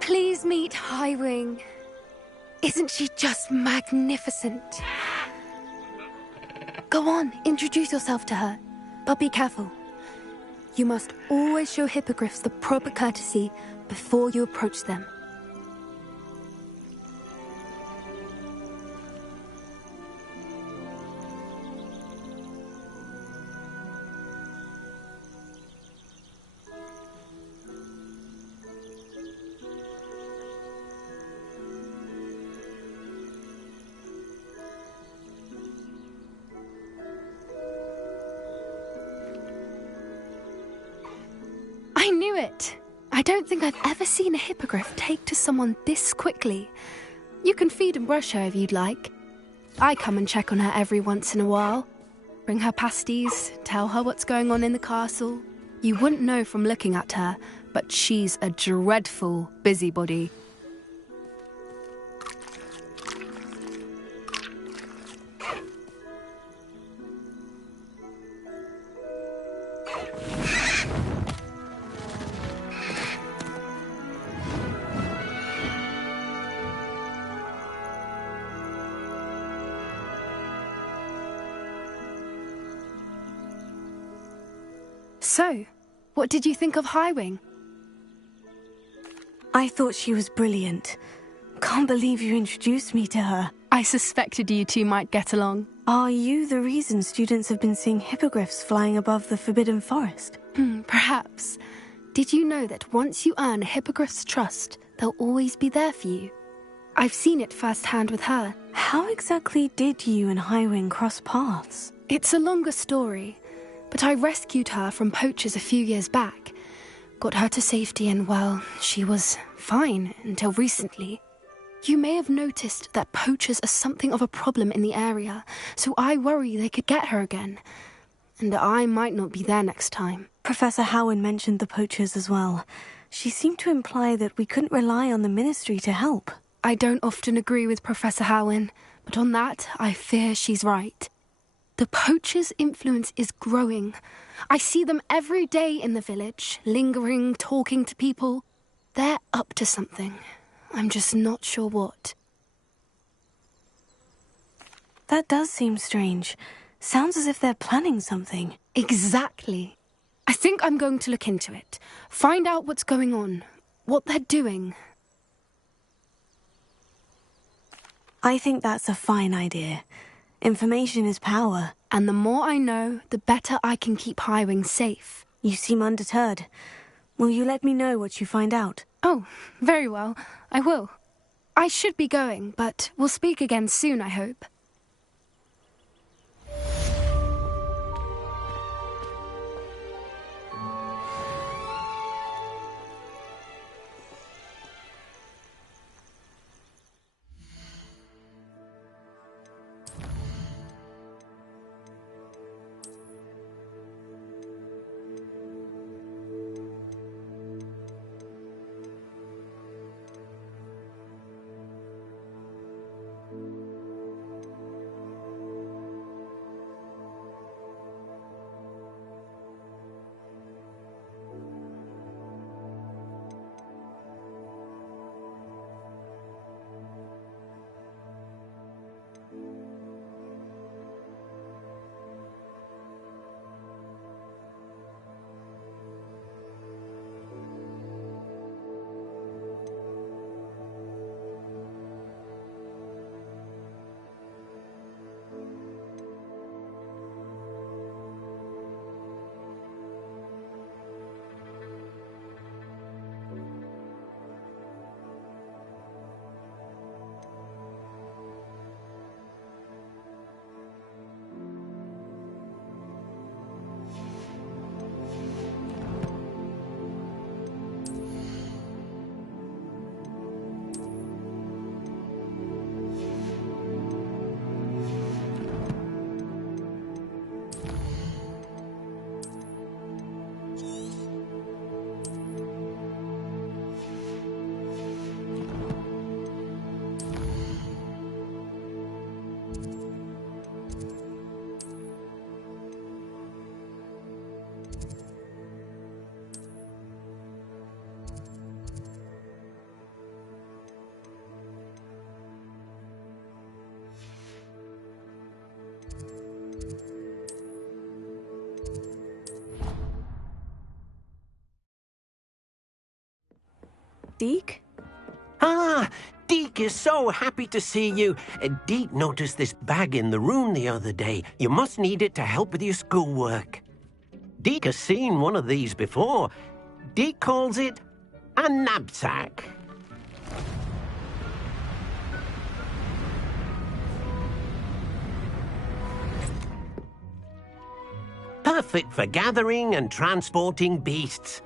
Please meet Highwing. Isn't she just magnificent? Go on, introduce yourself to her. But be careful. You must always show hippogriffs the proper courtesy before you approach them. I knew it! I don't think I've ever seen a hippogriff take to someone this quickly. You can feed and brush her if you'd like. I come and check on her every once in a while. Bring her pasties, tell her what's going on in the castle. You wouldn't know from looking at her, but she's a dreadful busybody. So, what did you think of Highwing? I thought she was brilliant. Can't believe you introduced me to her. I suspected you two might get along. Are you the reason students have been seeing hippogriffs flying above the Forbidden Forest? Perhaps. Did you know that once you earn a hippogriff's trust, they'll always be there for you? I've seen it firsthand with her. How exactly did you and Highwing cross paths? It's a longer story, but I rescued her from poachers a few years back. Got her to safety and, well, she was fine until recently. You may have noticed that poachers are something of a problem in the area, so I worry they could get her again. And I might not be there next time. Professor Howen mentioned the poachers as well. She seemed to imply that we couldn't rely on the ministry to help. I don't often agree with Professor Howen, but on that, I fear she's right. The poachers' influence is growing. I see them every day in the village, lingering, talking to people. They're up to something. I'm just not sure what. That does seem strange. Sounds as if they're planning something. Exactly. I think I'm going to look into it. Find out what's going on, what they're doing. I think that's a fine idea. Information is power. And the more I know, the better I can keep Highwing safe. You seem undeterred. Will you let me know what you find out? Oh, very well. I will. I should be going, but we'll speak again soon, I hope. Deke? Ah, Deke is so happy to see you. Deke noticed this bag in the room the other day. You must need it to help with your schoolwork. Deke has seen one of these before. Deke calls it a knapsack. Perfect for gathering and transporting beasts.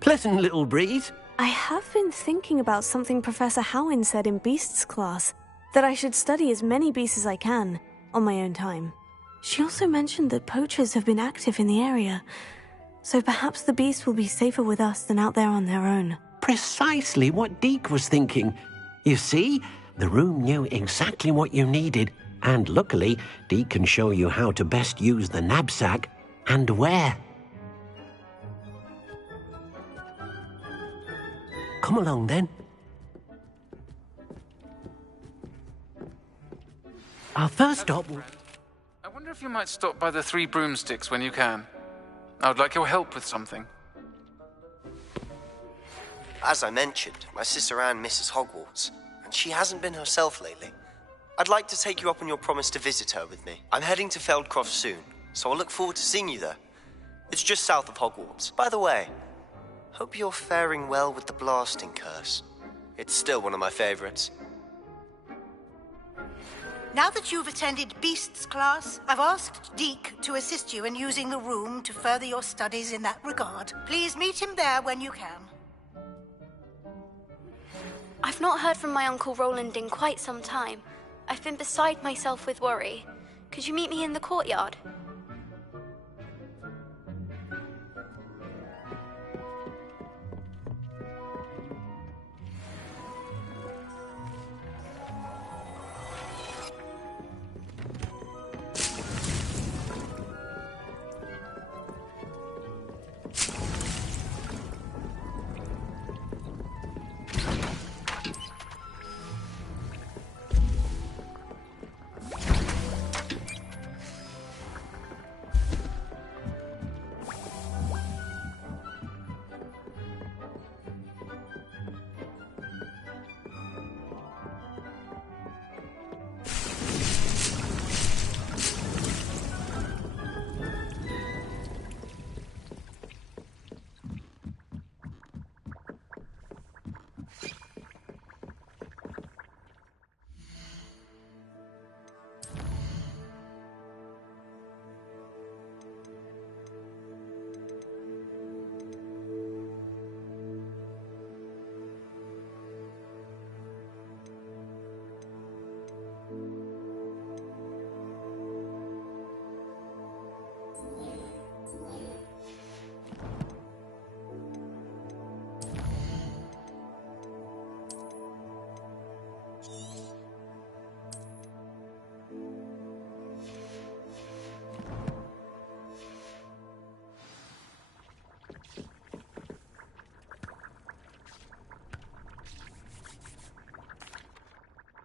Pleasant little breeze. I have been thinking about something Professor Howin said in Beasts class, that I should study as many beasts as I can, on my own time. She also mentioned that poachers have been active in the area, so perhaps the beasts will be safer with us than out there on their own. Precisely what Deke was thinking. You see, the room knew exactly what you needed, and luckily, Deke can show you how to best use the knapsack and where. Come along, then. Our first stop... I wonder if you might stop by the Three Broomsticks when you can. I would like your help with something. As I mentioned, my sister Anne misses Hogwarts, and she hasn't been herself lately. I'd like to take you up on your promise to visit her with me. I'm heading to Feldcroft soon, so I'll look forward to seeing you there. It's just south of Hogwarts. By the way, hope you're faring well with the blasting curse. It's still one of my favorites. Now that you've attended Beasts class, I've asked Deke to assist you in using the room to further your studies in that regard. Please meet him there when you can. I've not heard from my Uncle Roland in quite some time. I've been beside myself with worry. Could you meet me in the courtyard?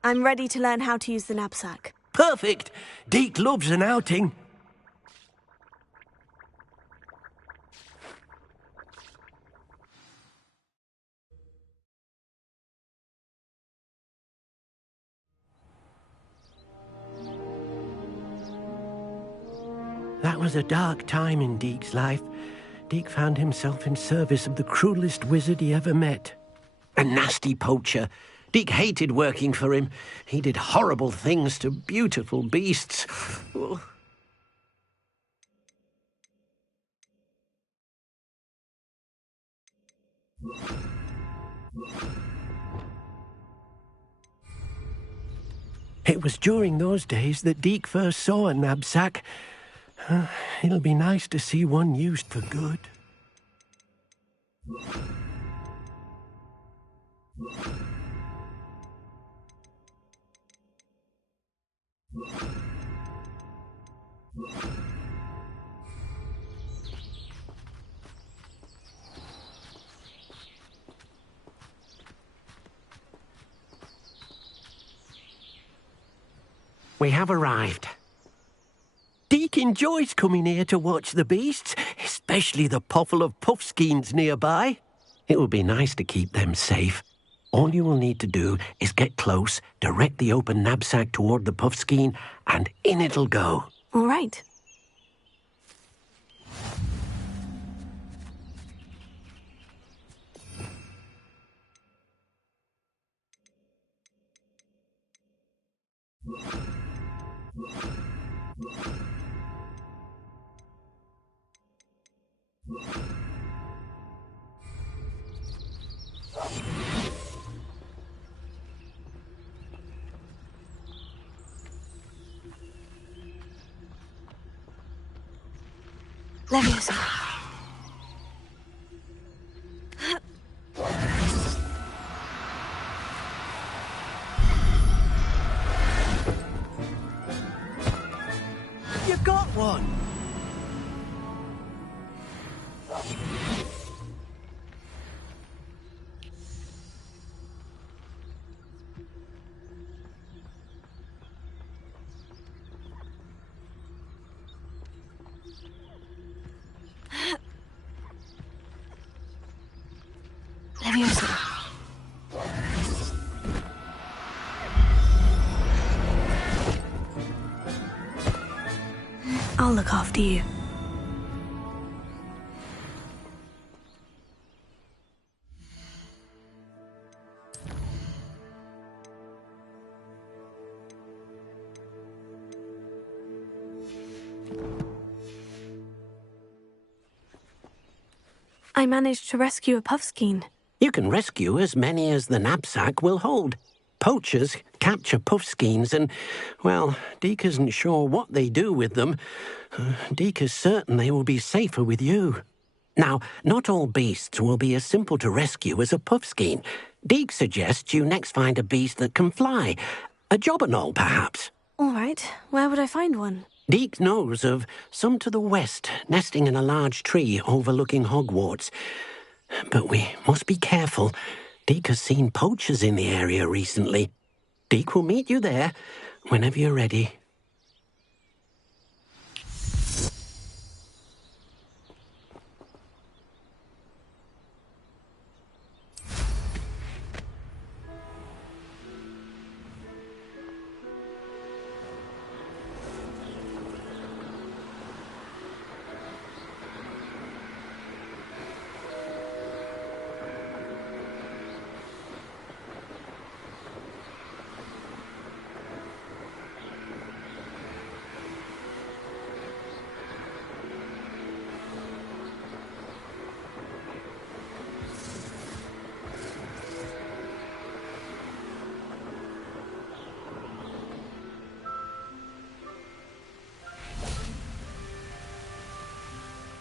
I'm ready to learn how to use the knapsack. Perfect! Deke loves an outing. That was a dark time in Deke's life. Deke found himself in service of the cruelest wizard he ever met. A nasty poacher. Deke hated working for him. He did horrible things to beautiful beasts. Oh. It was during those days that Deke first saw a knapsack. It'll be nice to see one used for good. We have arrived. Deke enjoys coming here to watch the beasts, especially the potful of puffskeins nearby. It will be nice to keep them safe. All you will need to do is get close, direct the open knapsack toward the puffskein, and in it'll go. All right. Leviosa. You got one! Leviosa. I'll look after you. I managed to rescue a puffskein. You can rescue as many as the knapsack will hold. Poachers capture puffskeins and, well, Deke isn't sure what they do with them. Deke is certain they will be safer with you. Now, not all beasts will be as simple to rescue as a puffskein. Deke suggests you next find a beast that can fly. A jobberknoll, perhaps. All right. Where would I find one? Deke knows of some to the west, nesting in a large tree overlooking Hogwarts. But we must be careful. Deke has seen poachers in the area recently. Deke will meet you there whenever you're ready.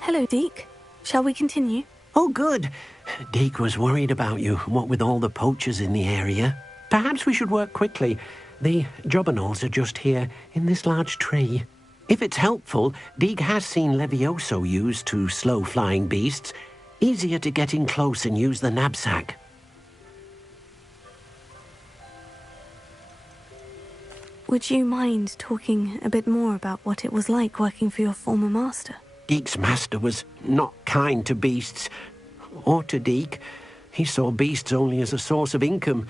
Hello, Deke. Shall we continue? Oh, good. Deke was worried about you, what with all the poachers in the area. Perhaps we should work quickly. The jobberknolls are just here, in this large tree. If it's helpful, Deke has seen Levioso used to slow flying beasts. Easier to get in close and use the knapsack. Would you mind talking a bit more about what it was like working for your former master? Deke's master was not kind to beasts, or to Deke. He saw beasts only as a source of income,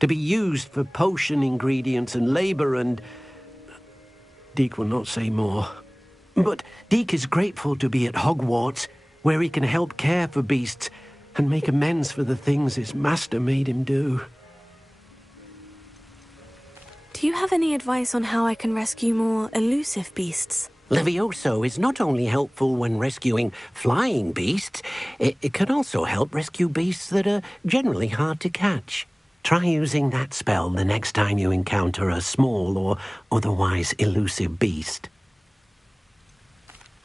to be used for potion ingredients and labour, and... Deke will not say more. But Deke is grateful to be at Hogwarts, where he can help care for beasts and make amends for the things his master made him do. Do you have any advice on how I can rescue more elusive beasts? Levioso is not only helpful when rescuing flying beasts, it can also help rescue beasts that are generally hard to catch. Try using that spell the next time you encounter a small or otherwise elusive beast.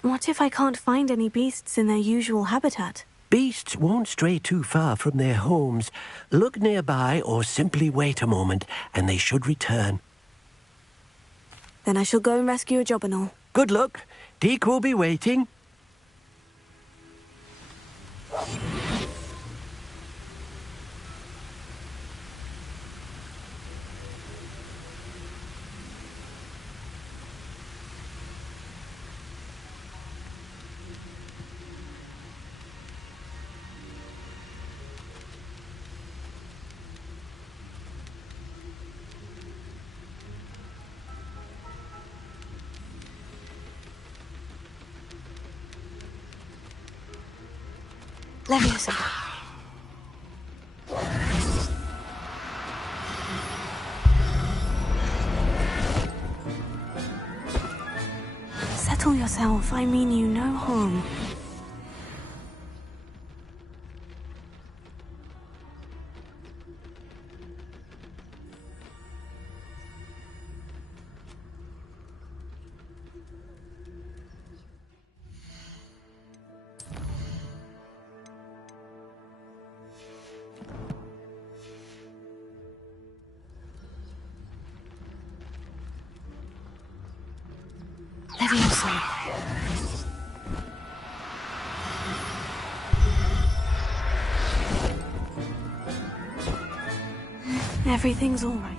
What if I can't find any beasts in their usual habitat? Beasts won't stray too far from their homes. Look nearby or simply wait a moment and they should return. Then I shall go and rescue a jobberknoll. Good luck. Deke will be waiting. Leviosa. Settle yourself. I mean you no harm. Leviosa. Everything's all right.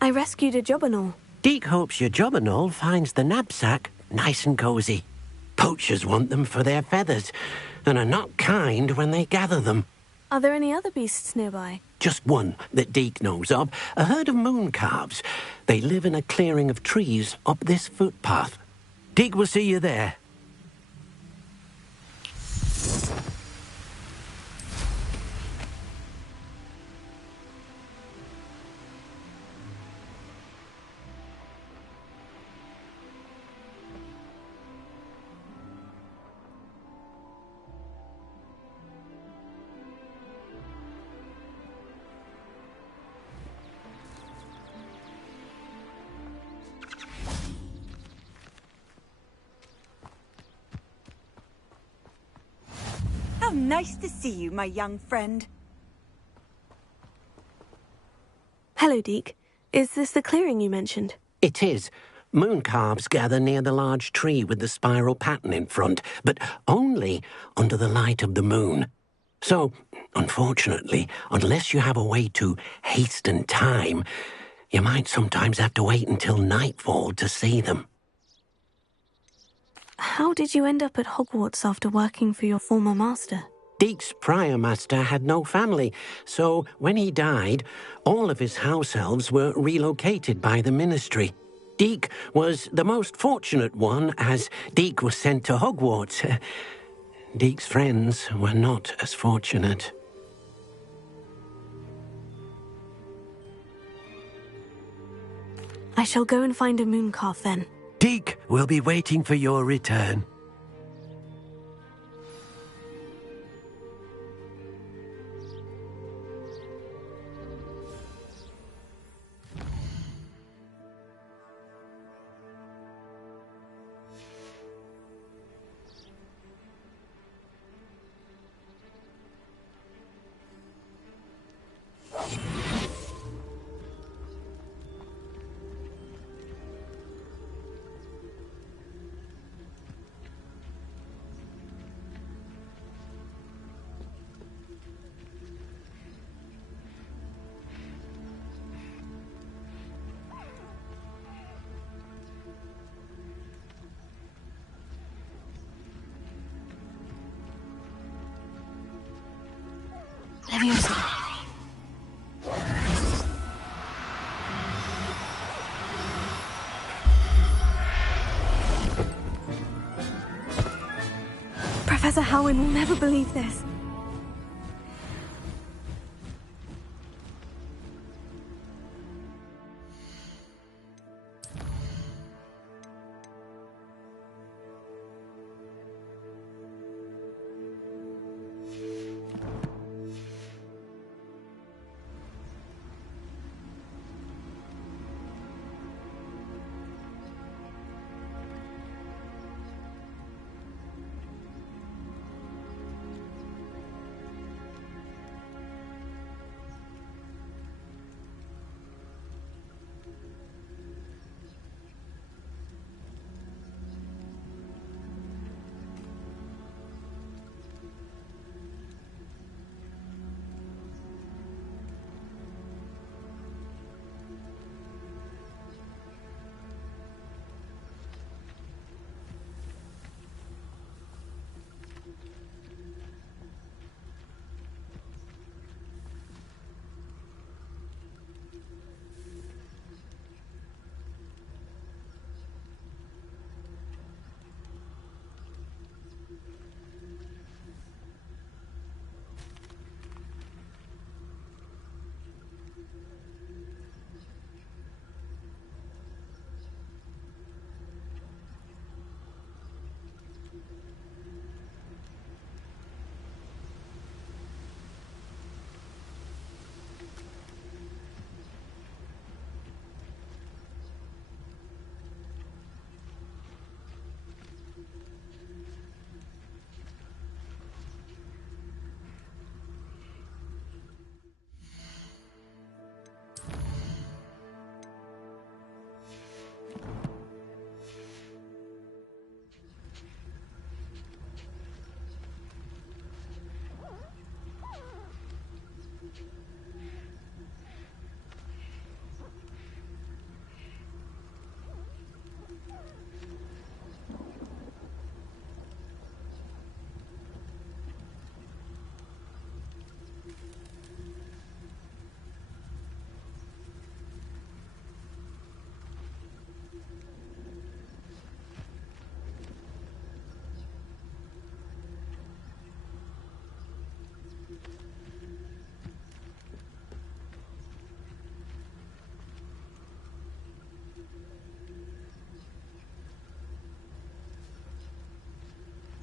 I rescued a Jobberknoll. Deek hopes your Jobberknoll finds the knapsack nice and cozy. Poachers want them for their feathers, and are not kind when they gather them. Are there any other beasts nearby? Just one that Deek knows of, a herd of moon calves. They live in a clearing of trees up this footpath. Deek will see you there. How nice to see you, my young friend. Hello, Deek. Is this the clearing you mentioned? It is. Moon calves gather near the large tree with the spiral pattern in front, but only under the light of the moon. So, unfortunately, unless you have a way to hasten time, you might sometimes have to wait until nightfall to see them. How did you end up at Hogwarts after working for your former master? Deek's prior master had no family, so when he died, all of his house elves were relocated by the ministry. Deek was the most fortunate one, as Deek was sent to Hogwarts. Deek's friends were not as fortunate. I shall go and find a moon calf then. Deek will be waiting for your return. Leviosa. Professor Howin will never believe this.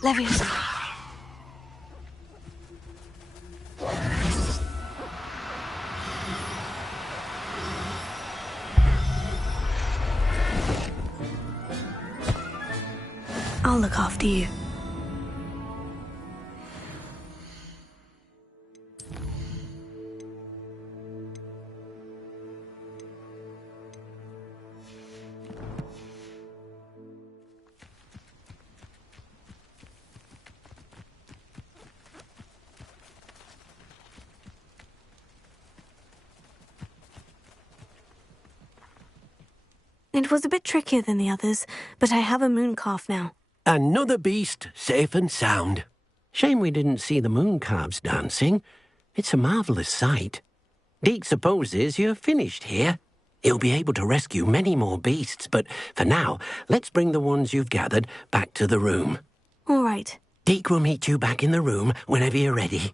Leviosa. I'll look after you. It was a bit trickier than the others, but I have a moon calf now. Another beast, safe and sound. Shame we didn't see the moon calves dancing. It's a marvellous sight. Deke supposes you're finished here. He'll be able to rescue many more beasts, but for now, let's bring the ones you've gathered back to the room. All right. Deke will meet you back in the room whenever you're ready.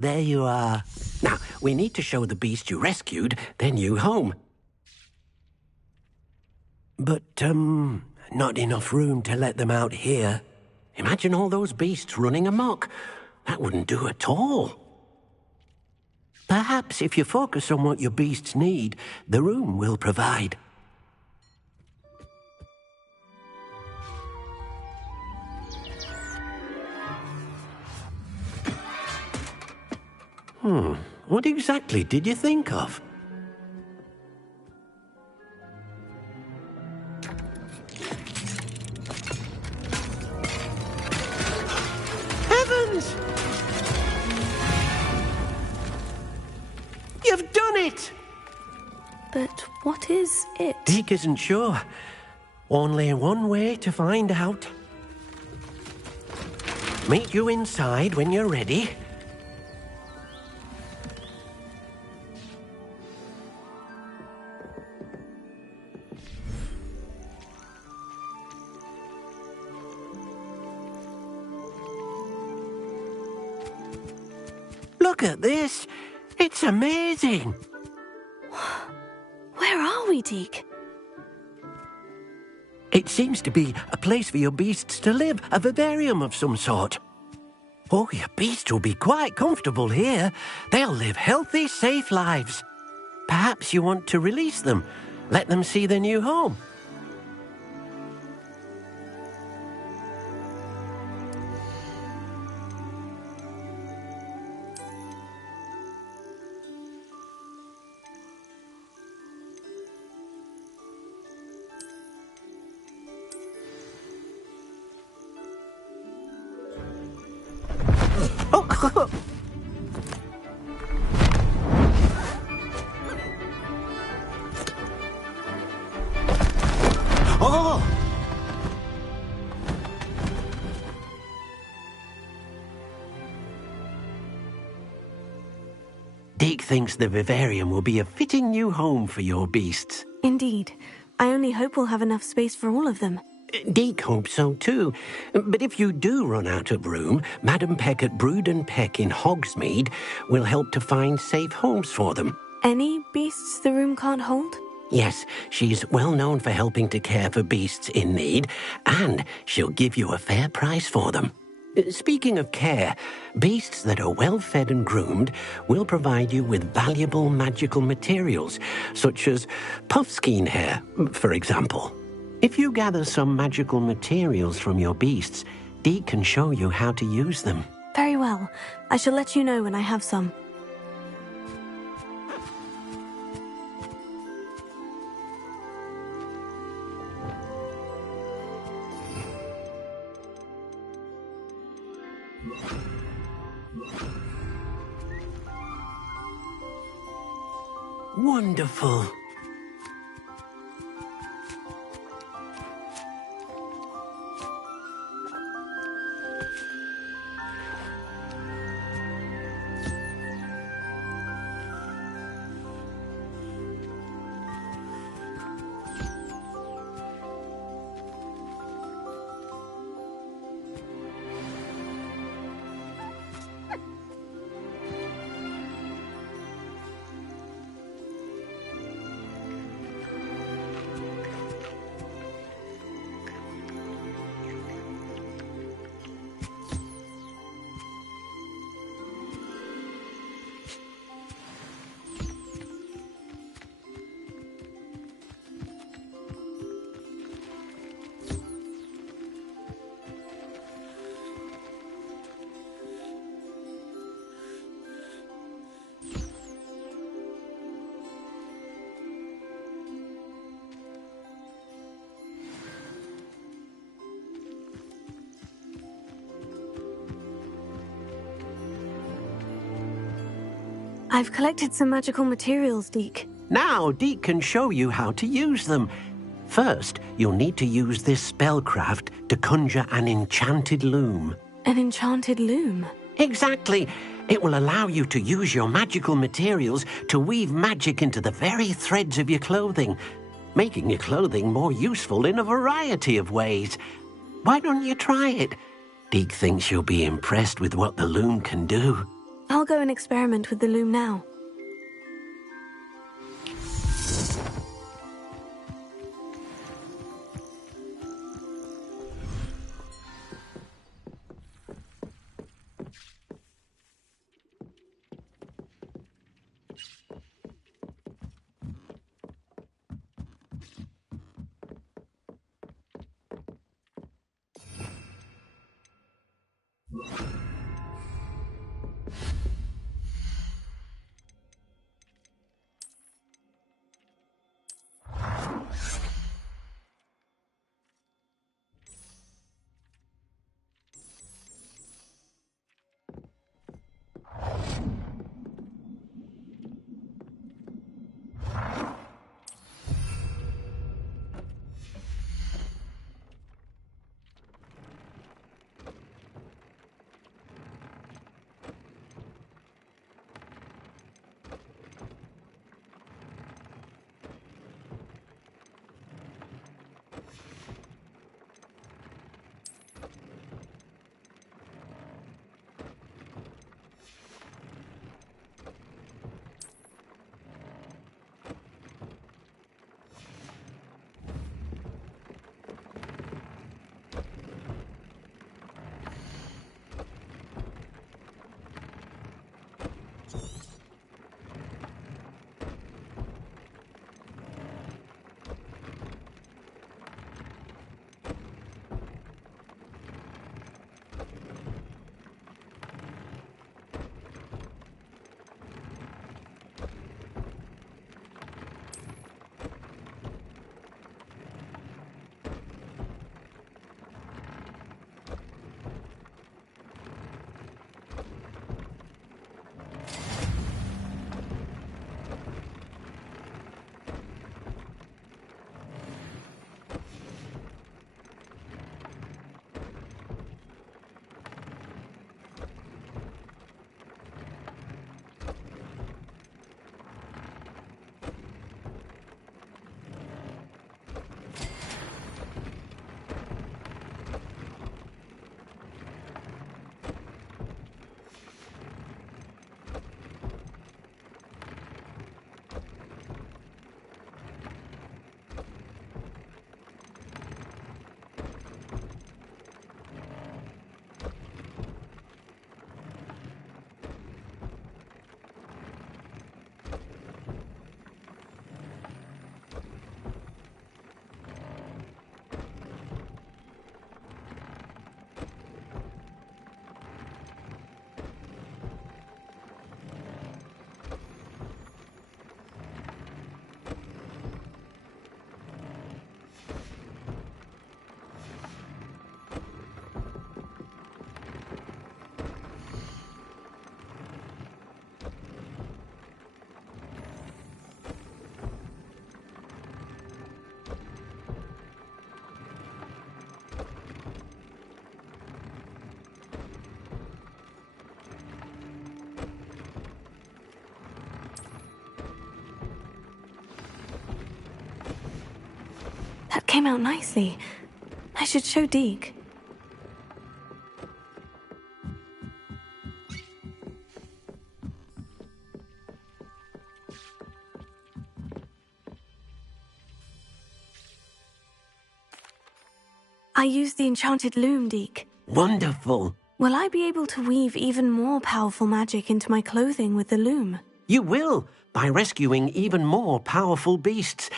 There you are. Now, we need to show the beast you rescued their new home. But, not enough room to let them out here. Imagine all those beasts running amok. That wouldn't do at all. Perhaps if you focus on what your beasts need, the room will provide. What exactly did you think of? Heavens! You've done it! But what is it? Deke isn't sure. Only one way to find out. Meet you inside when you're ready. Look at this. It's amazing. Where are we, Deke? It seems to be a place for your beasts to live, a vivarium of some sort. Oh, your beasts will be quite comfortable here. They'll live healthy, safe lives. Perhaps you want to release them, let them see their new home. Oh! Deke thinks the vivarium will be a fitting new home for your beasts. Indeed. I only hope we'll have enough space for all of them. Deke hopes so too. But if you do run out of room, Madam Peck at Brood and Peck in Hogsmeade will help to find safe homes for them. Any beasts the room can't hold? Yes, she's well known for helping to care for beasts in need, and she'll give you a fair price for them. Speaking of care, beasts that are well fed and groomed will provide you with valuable magical materials, such as puffskein hair, for example. If you gather some magical materials from your beasts, Deke can show you how to use them. Very well. I shall let you know when I have some. Wonderful. I've collected some magical materials, Deke. Now, Deke can show you how to use them. First, you'll need to use this spellcraft to conjure an enchanted loom. An enchanted loom? Exactly. It will allow you to use your magical materials to weave magic into the very threads of your clothing, making your clothing more useful in a variety of ways. Why don't you try it? Deke thinks you'll be impressed with what the loom can do. I'll go and experiment with the loom now. That came out nicely. I should show Deke. I used the enchanted loom, Deke. Wonderful. Will I be able to weave even more powerful magic into my clothing with the loom? You will, by rescuing even more powerful beasts.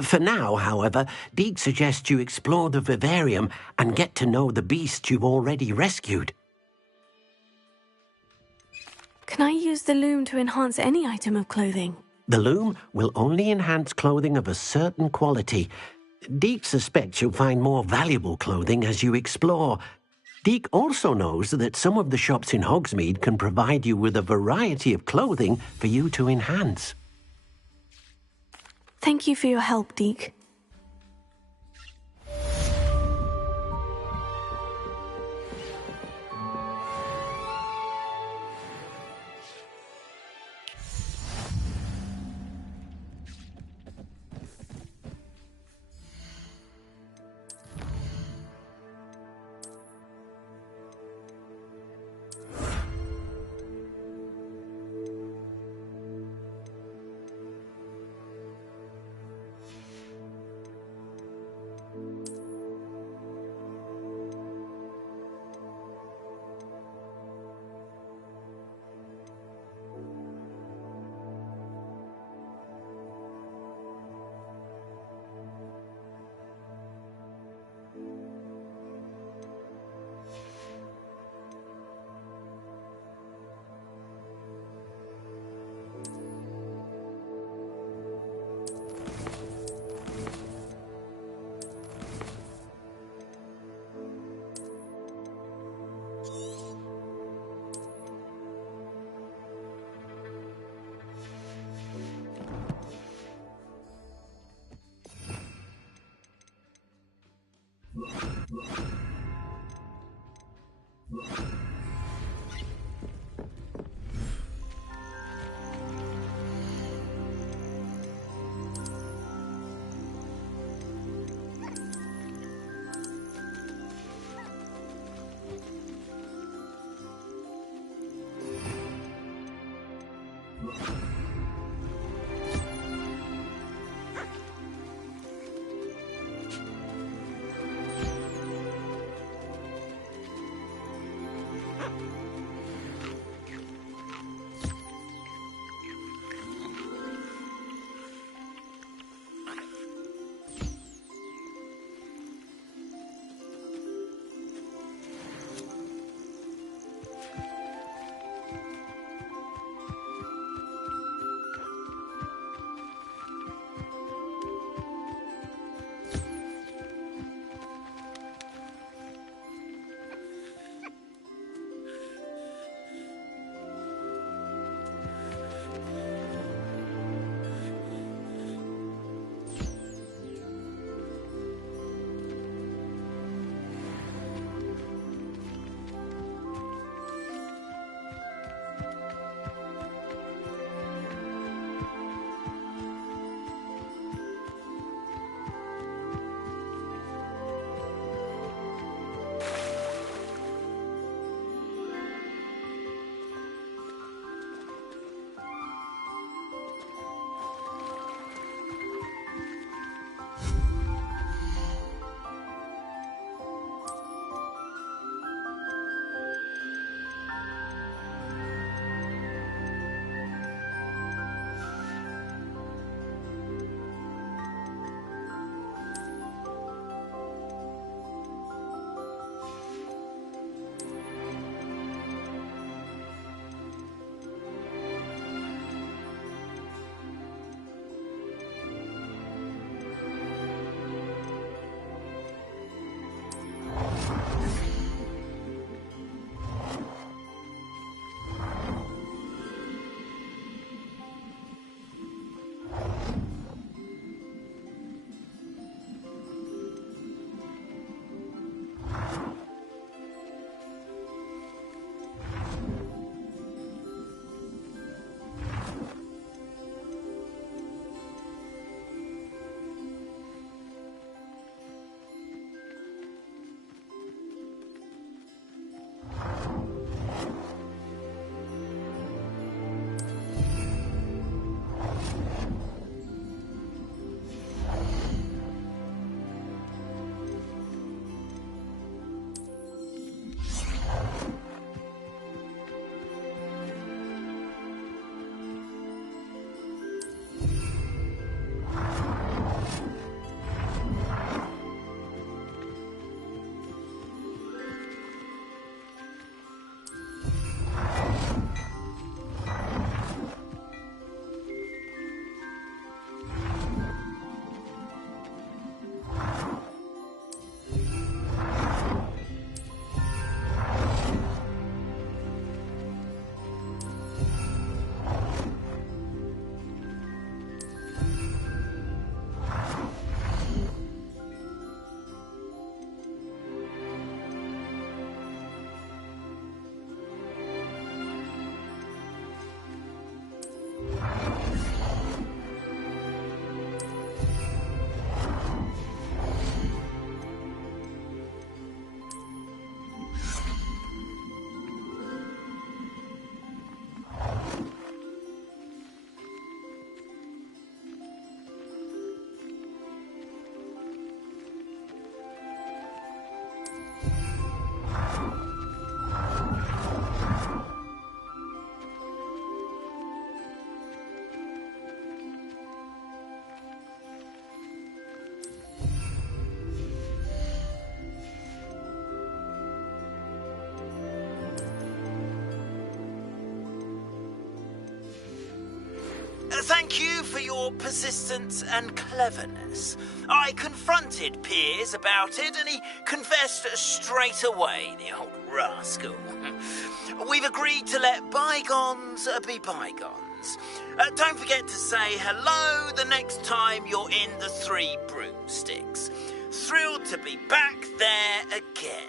For now, however, Deke suggests you explore the vivarium and get to know the beasts you've already rescued. Can I use the loom to enhance any item of clothing? The loom will only enhance clothing of a certain quality. Deke suspects you'll find more valuable clothing as you explore. Deke also knows that some of the shops in Hogsmeade can provide you with a variety of clothing for you to enhance. Thank you for your help, Deke. Thank you for your persistence and cleverness. I confronted Piers about it, and he confessed straight away, the old rascal. We've agreed to let bygones be bygones. Don't forget to say hello the next time you're in the Three Broomsticks. Thrilled to be back there again.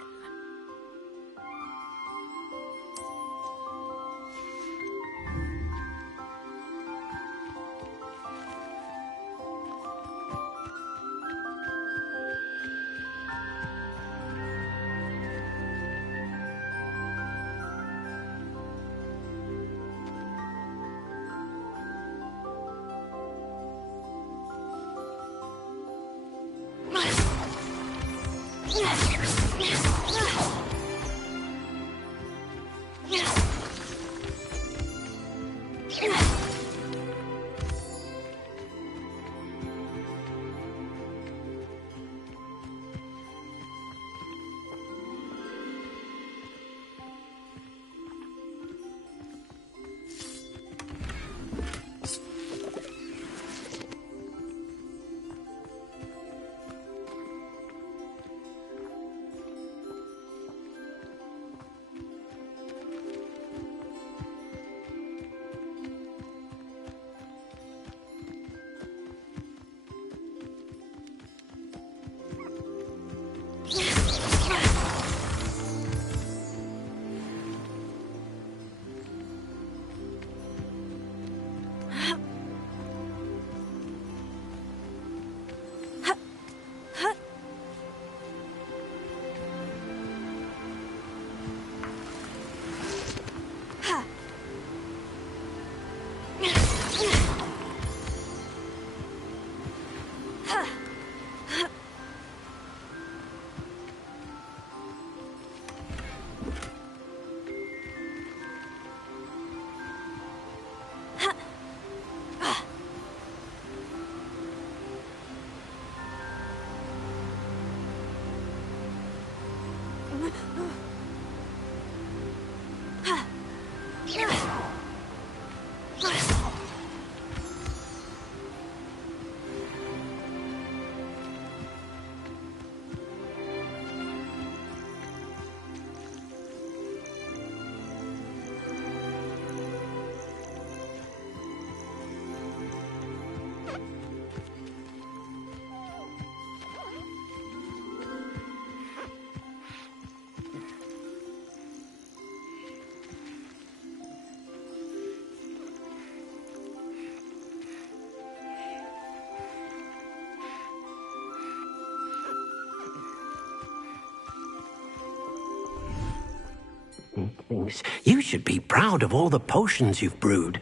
You should be proud of all the potions you've brewed.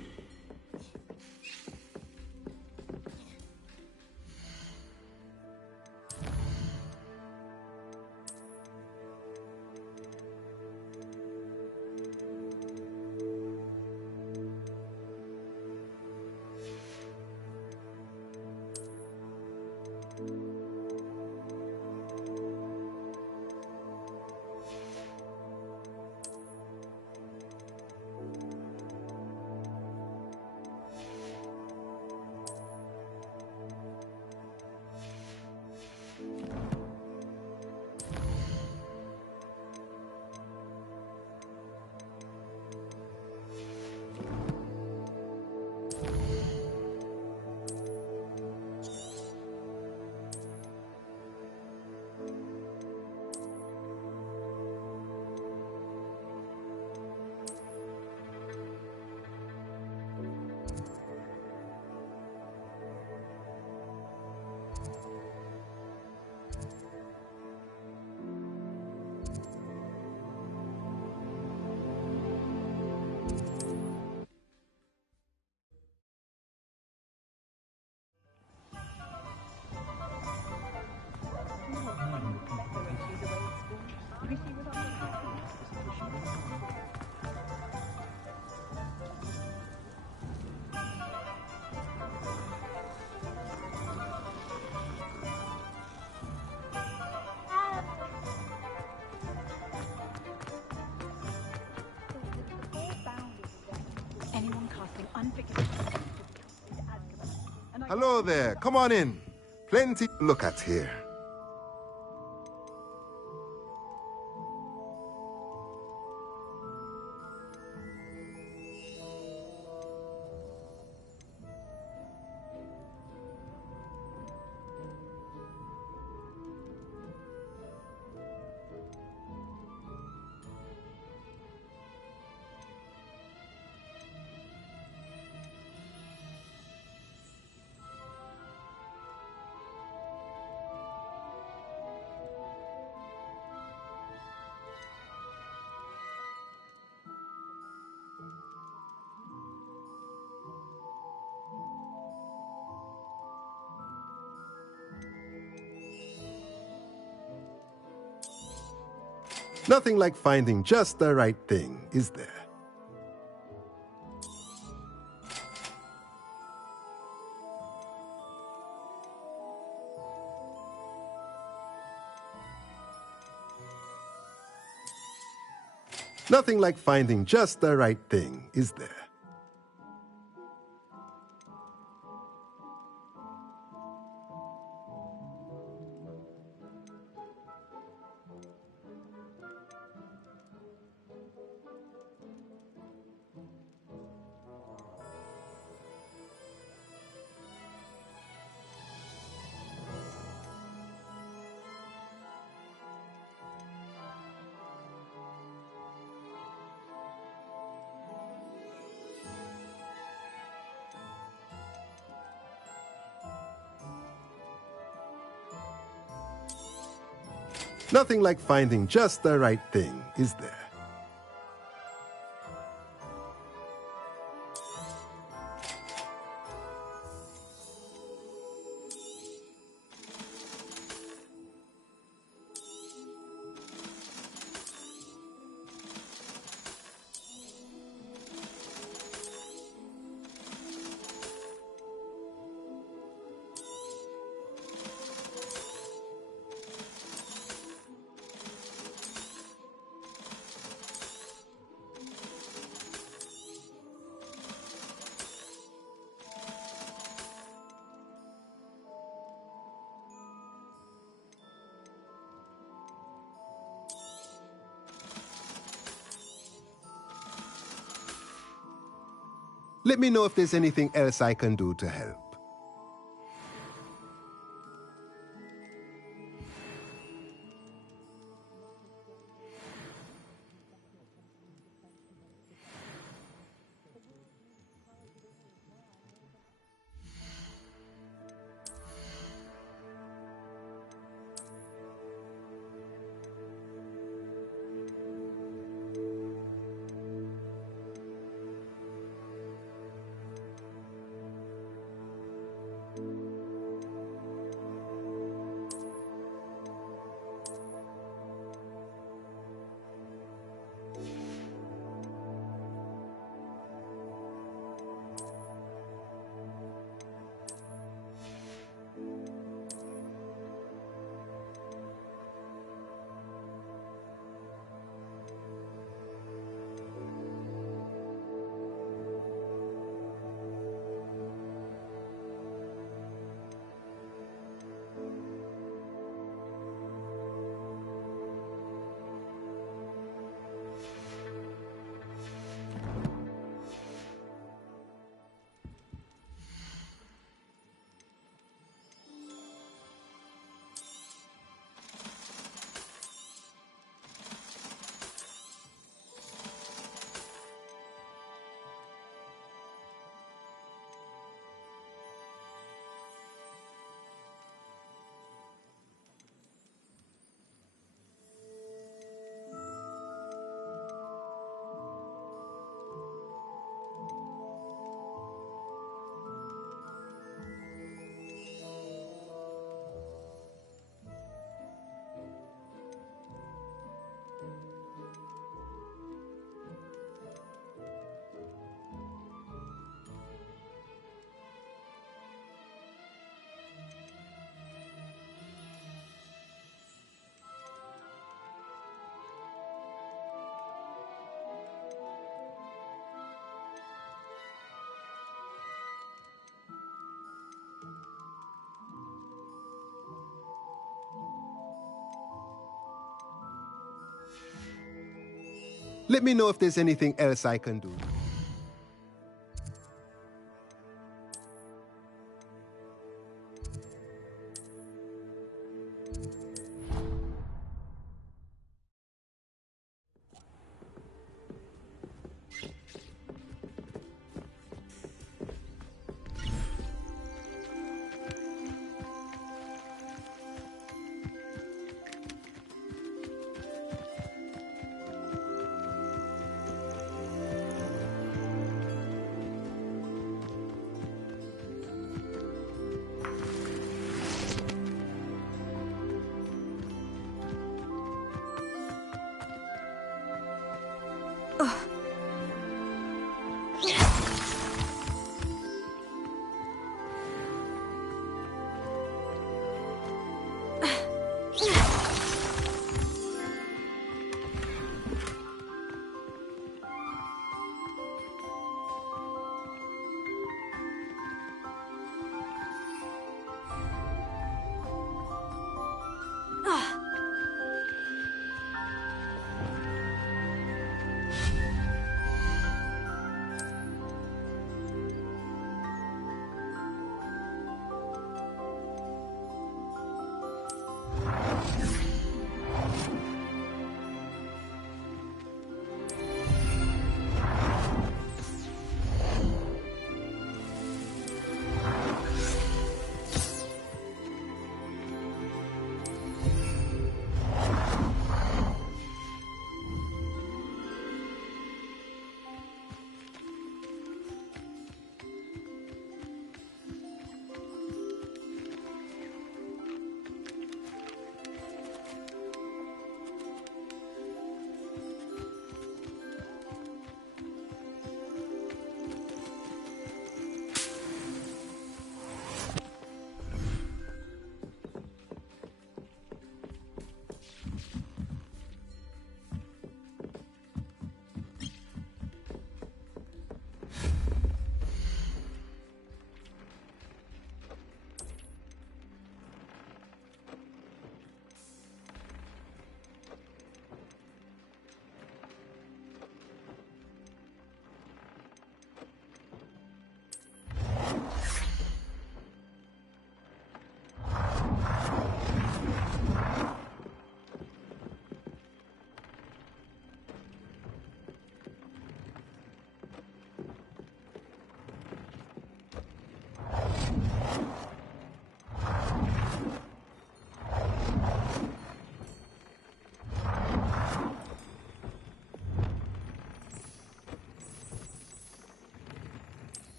Hello there. Come on in. Plenty to look at here. Nothing like finding just the right thing, is there? Nothing like finding just the right thing, is there? Nothing like finding just the right thing, is there? Let me know if there's anything else I can do to help. Let me know if there's anything else I can do.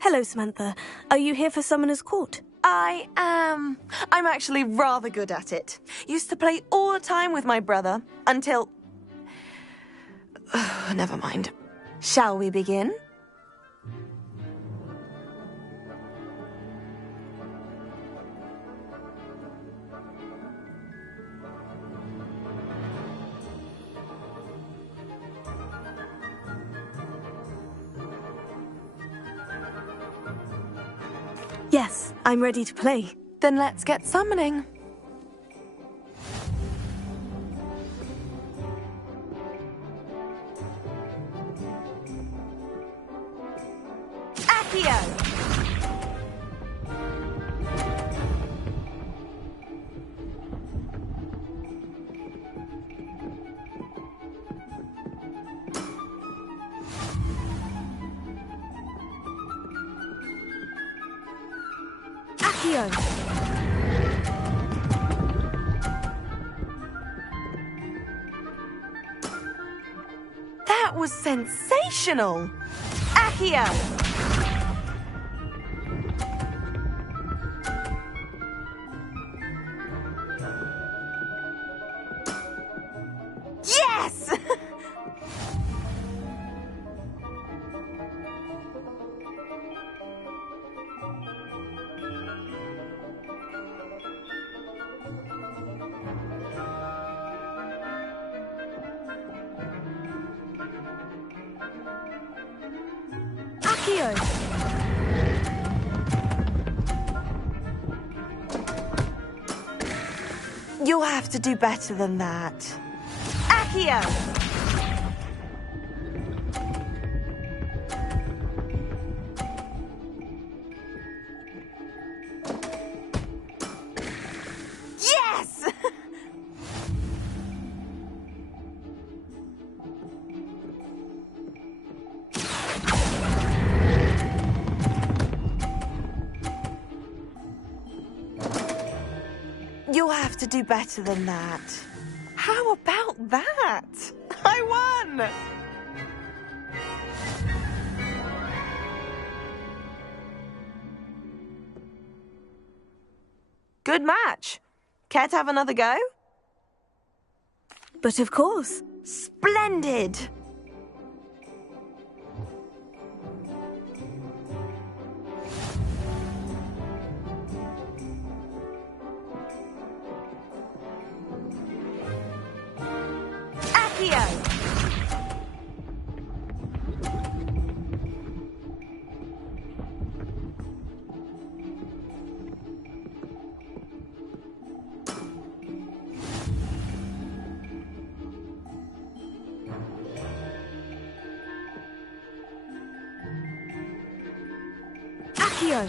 Hello, Samantha. Are you here for Summoner's Court? I am. I'm actually rather good at it. Used to play all the time with my brother, until... Never mind. Shall we begin? Yes, I'm ready to play. Then let's get summoning. Accio! Accio! That was sensational! Accio! Yes! Accio! You'll have to do better than that. Accio! Yes! You'll have to do better than that. How about that? I won! Good match. Care to have another go? But of course. Splendid! Accio! Accio!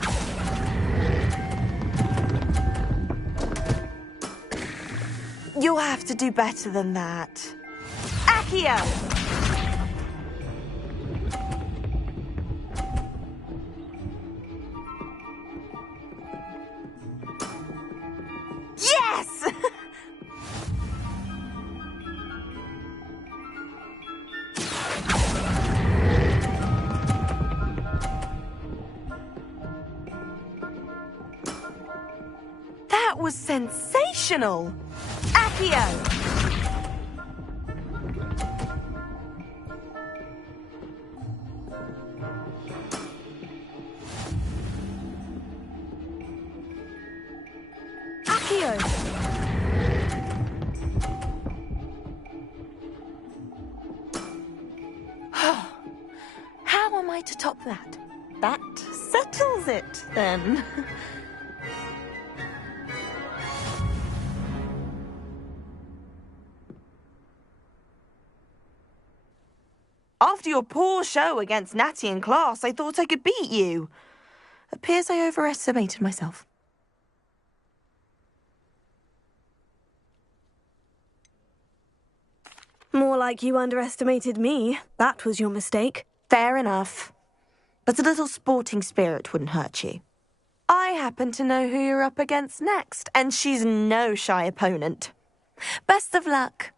You'll have to do better than that. Accio! Yes! That was sensational! Accio! Accio! How am I to top that? That settles it, then. After your poor show against Natty in class, I thought I could beat you. Appears I overestimated myself. More like you underestimated me. That was your mistake. Fair enough. But a little sporting spirit wouldn't hurt you. I happen to know who you're up against next, and she's no shy opponent. Best of luck.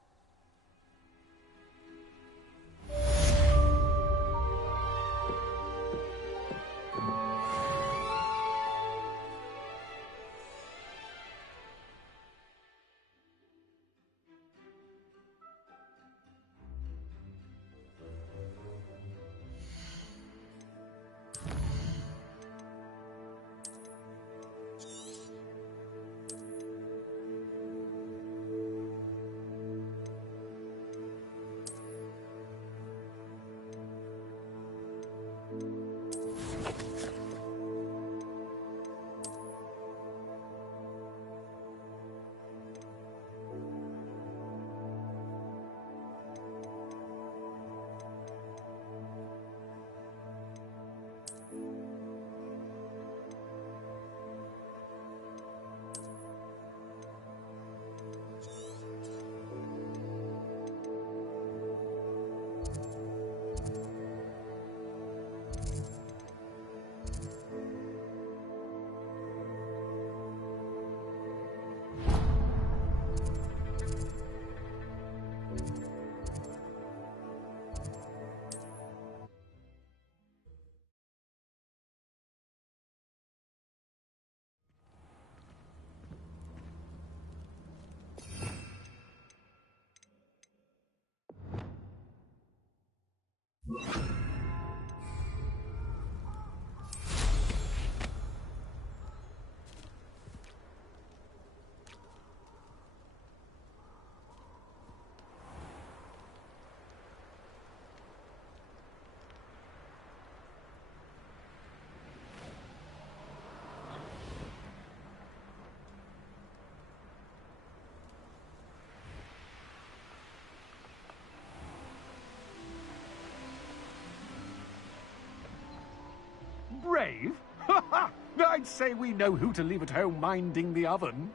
Brave? I'd say we know who to leave at home minding the oven.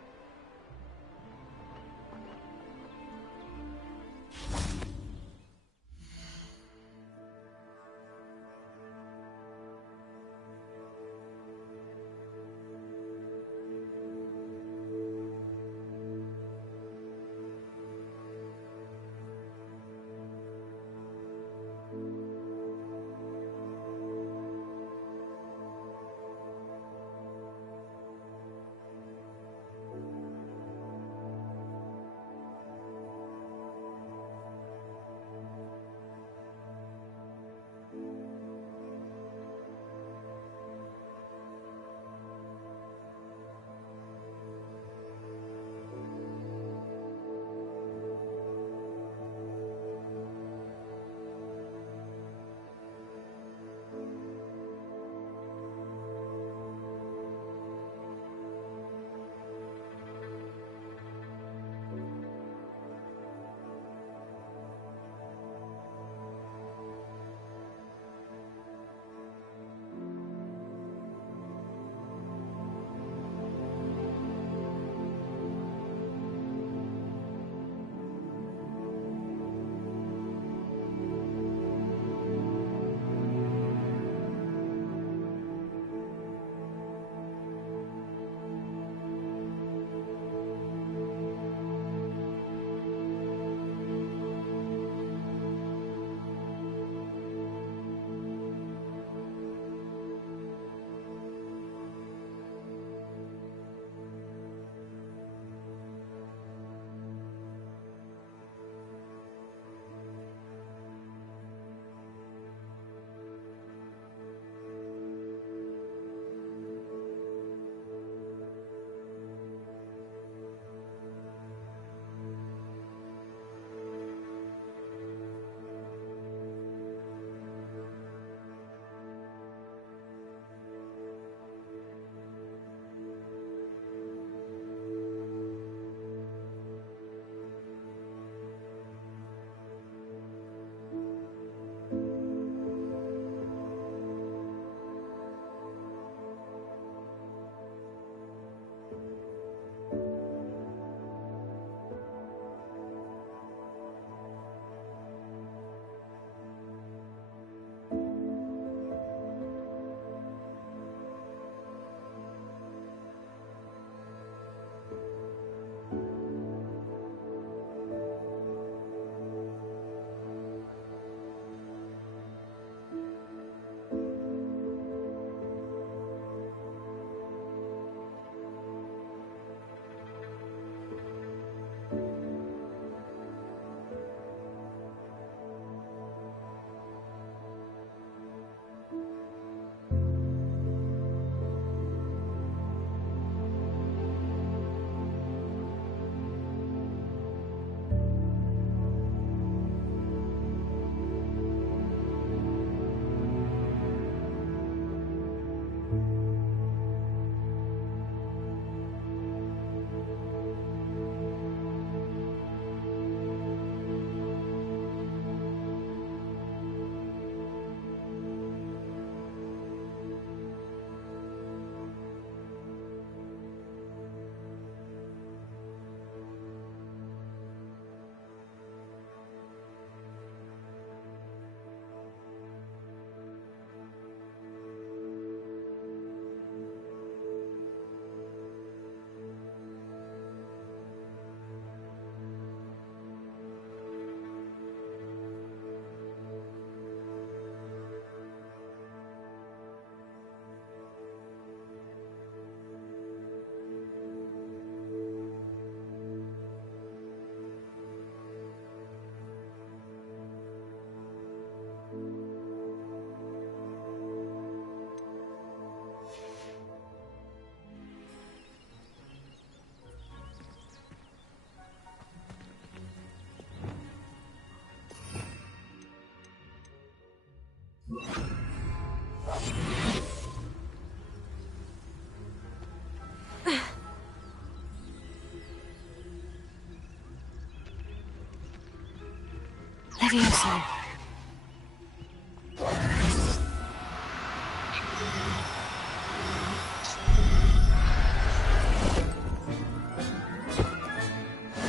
Levioso.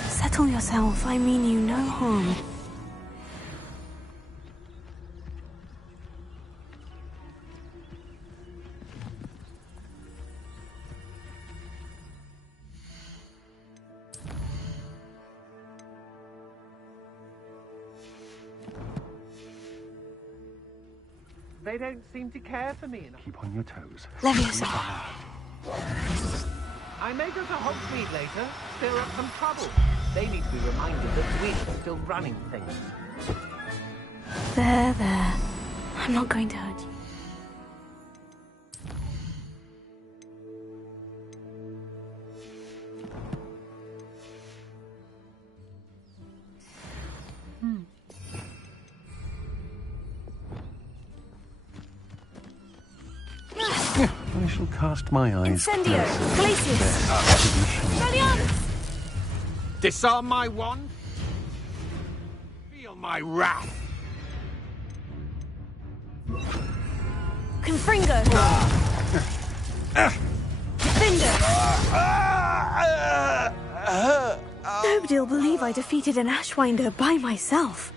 Settle yourself. I mean you no harm. They don't seem to care for me enough. Keep on your toes. Levioso. I may go to Hogsmeade later, stir up some trouble. They need to be reminded that we're still running things. There. I'm not going to hurt you. I shall cast my eyes. Incendio! Glacius! Brilliant! Disarm my wand? Feel my wrath! Confringo! Defender! Nobody'll believe I defeated an Ashwinder by myself.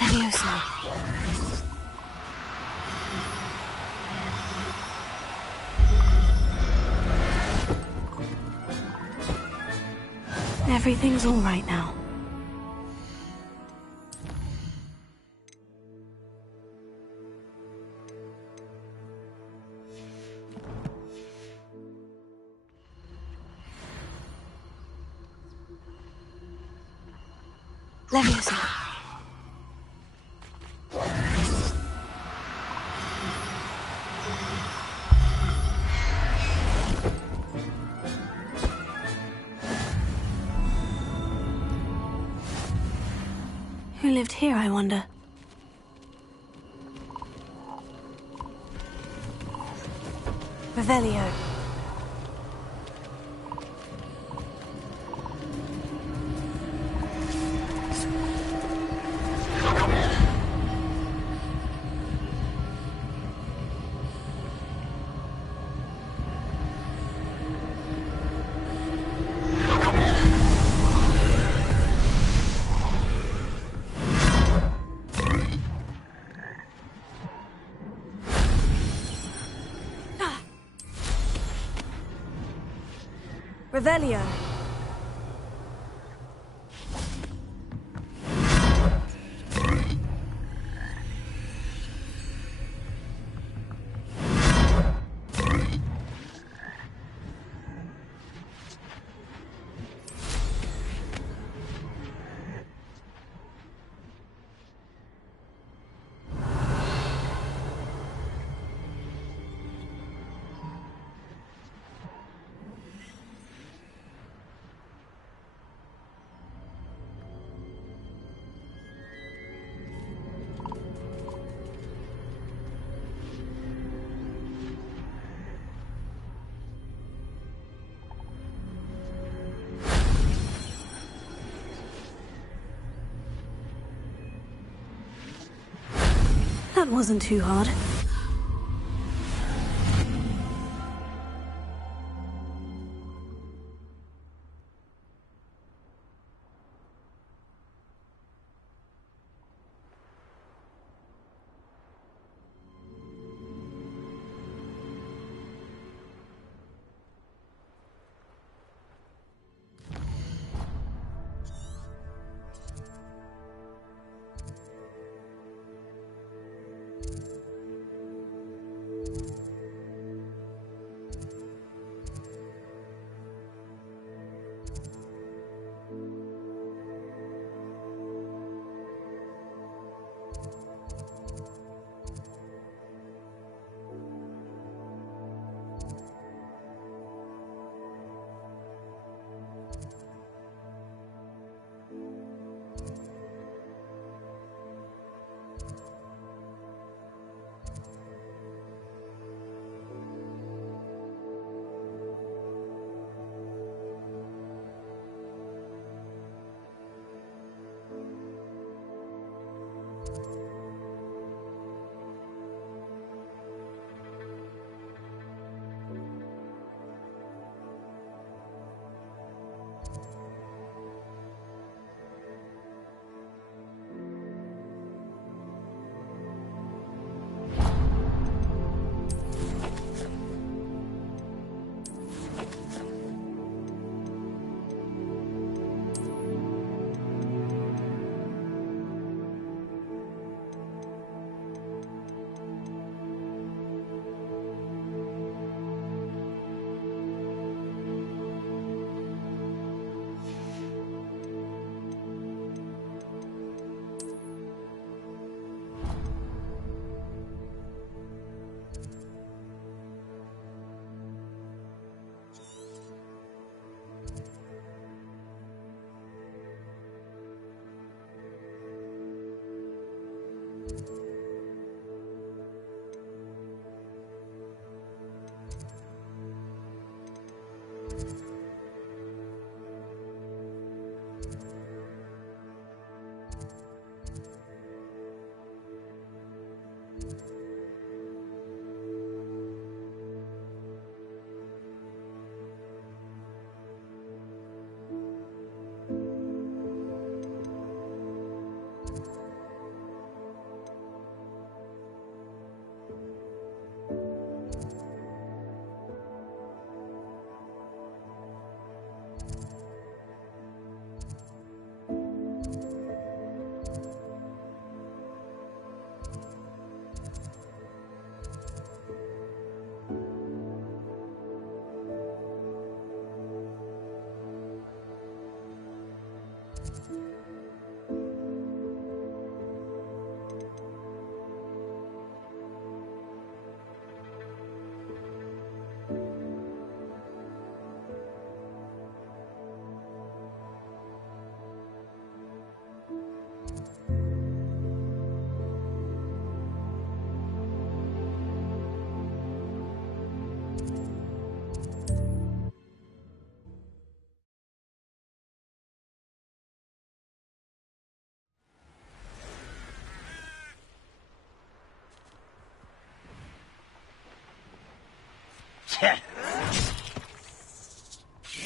Levioso. Everything's all right now. Levioso. Who lived here, I wonder? Revelio. Revelio. wasn't too hard.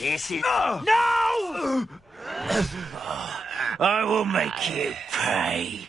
This is... No! I will make you pay.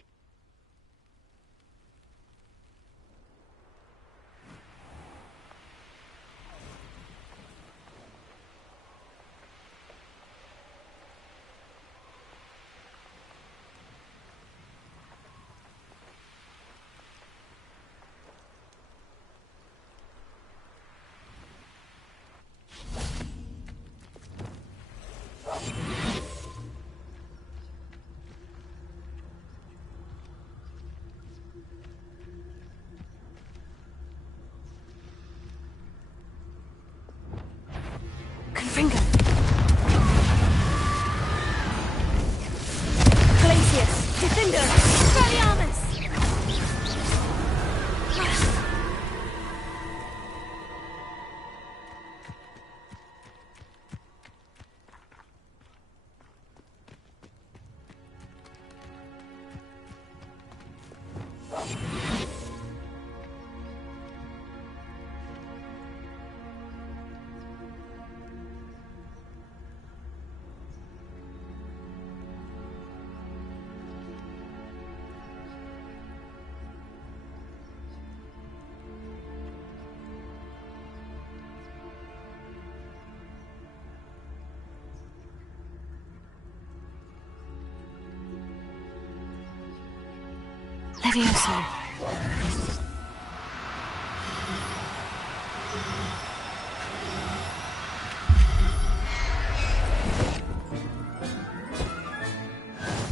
Levioso.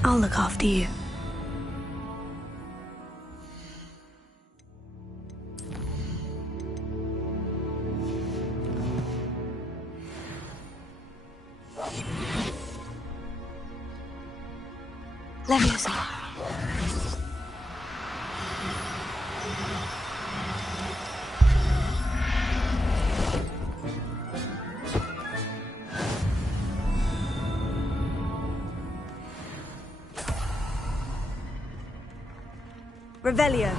I'll look after you. Leviosa. Revelio.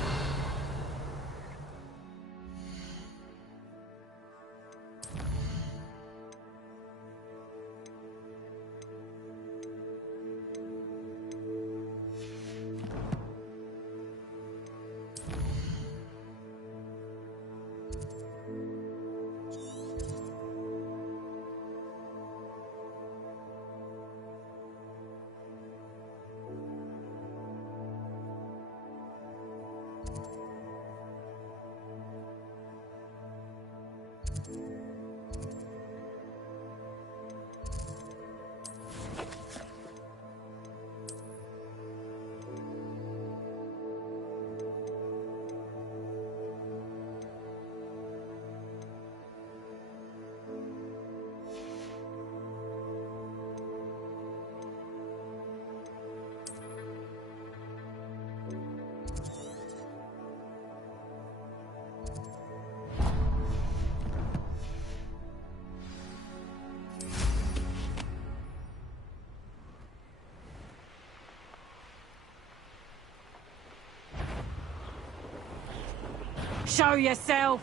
Show yourself!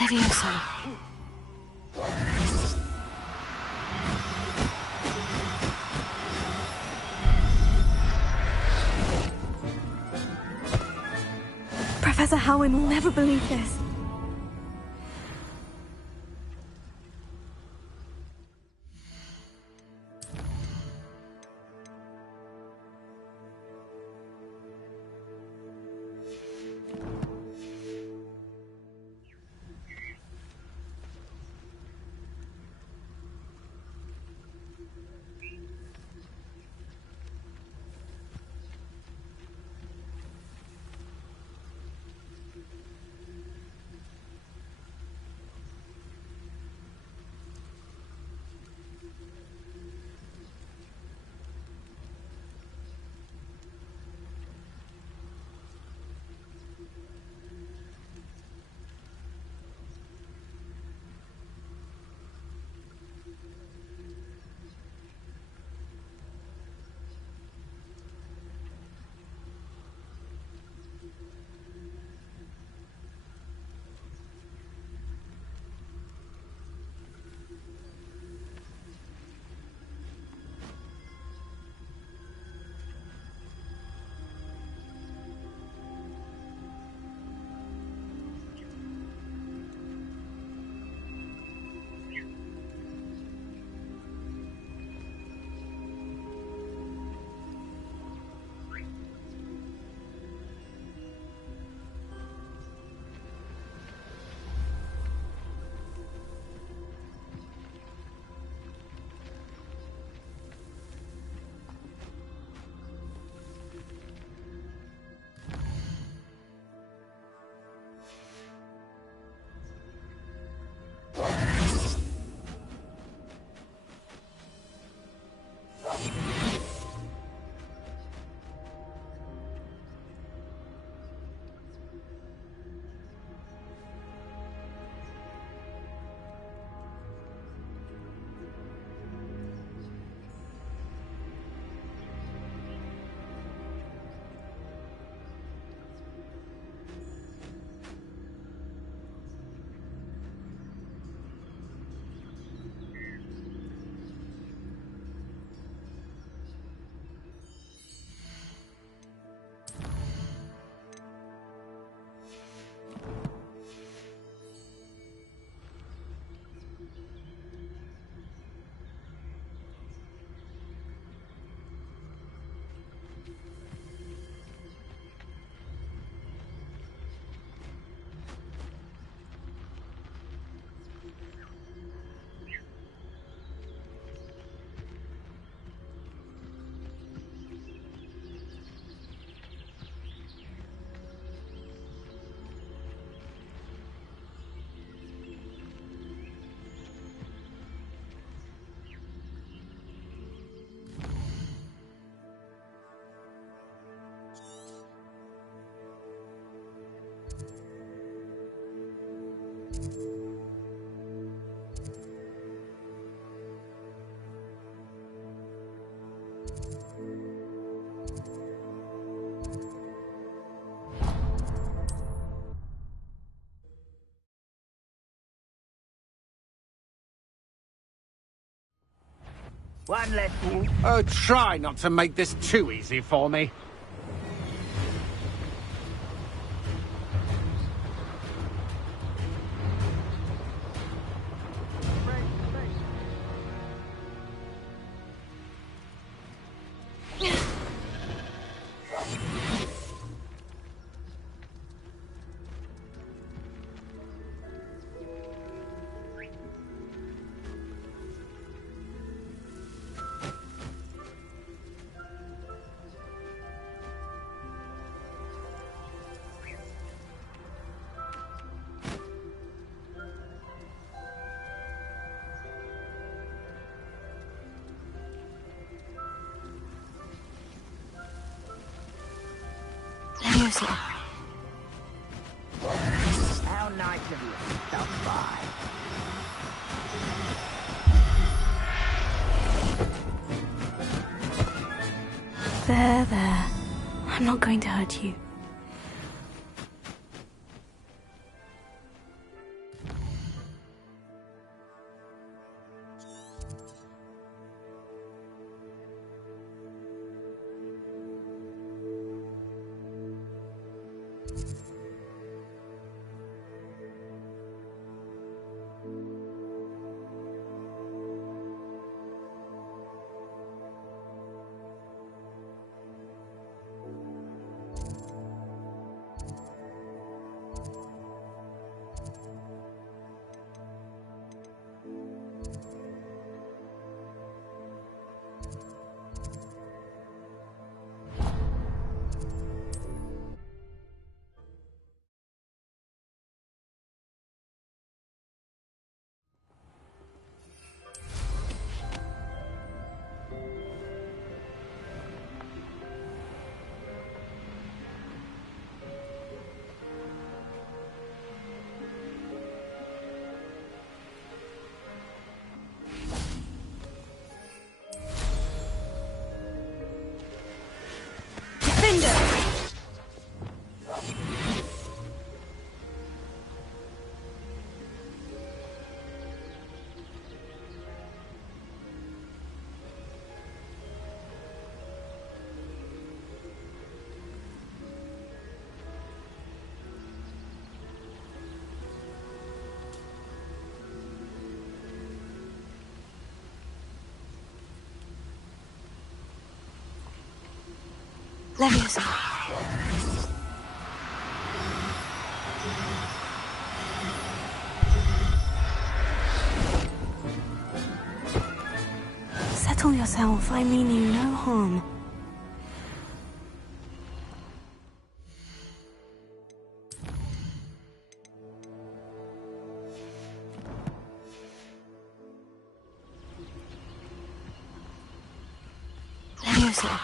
Levioso. Professor Howin will never believe this. One less. Oh, try not to make this too easy for me. How nice of you to stop by. There. I'm not going to hurt you. Leviosa. Settle yourself. I mean you no harm. Leviosa.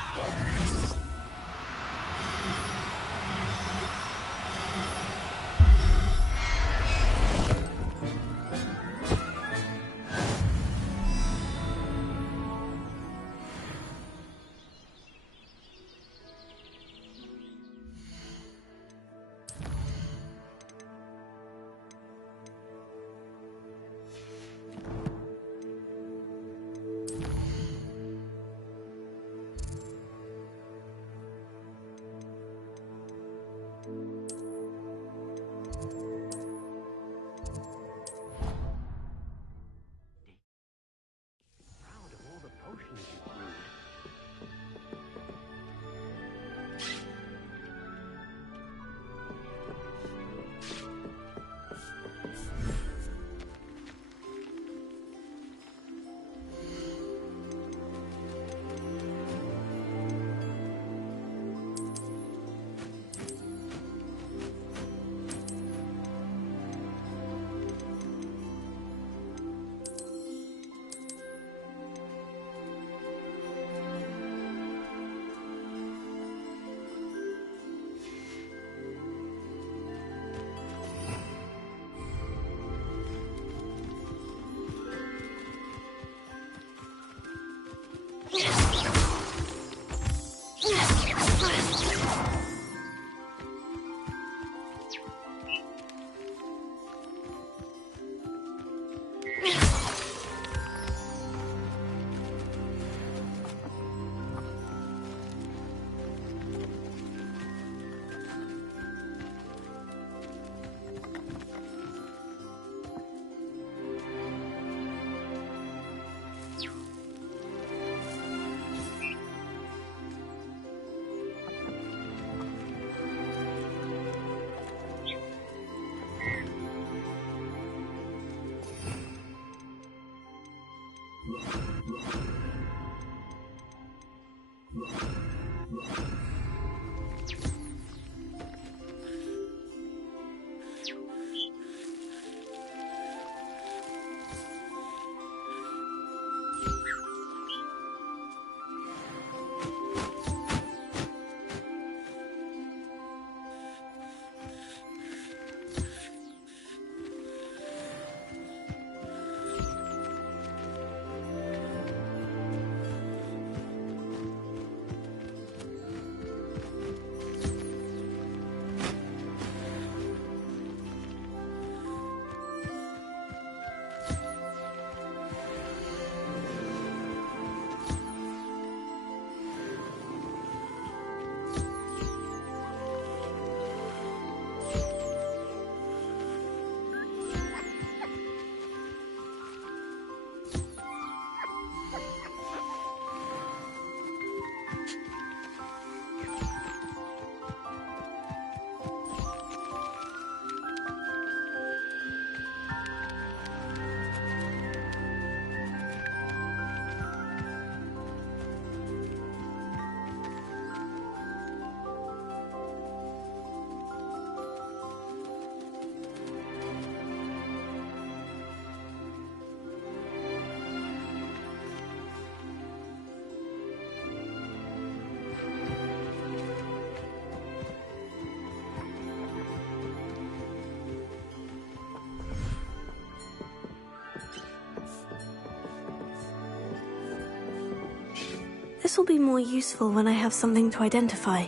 This will be more useful when I have something to identify.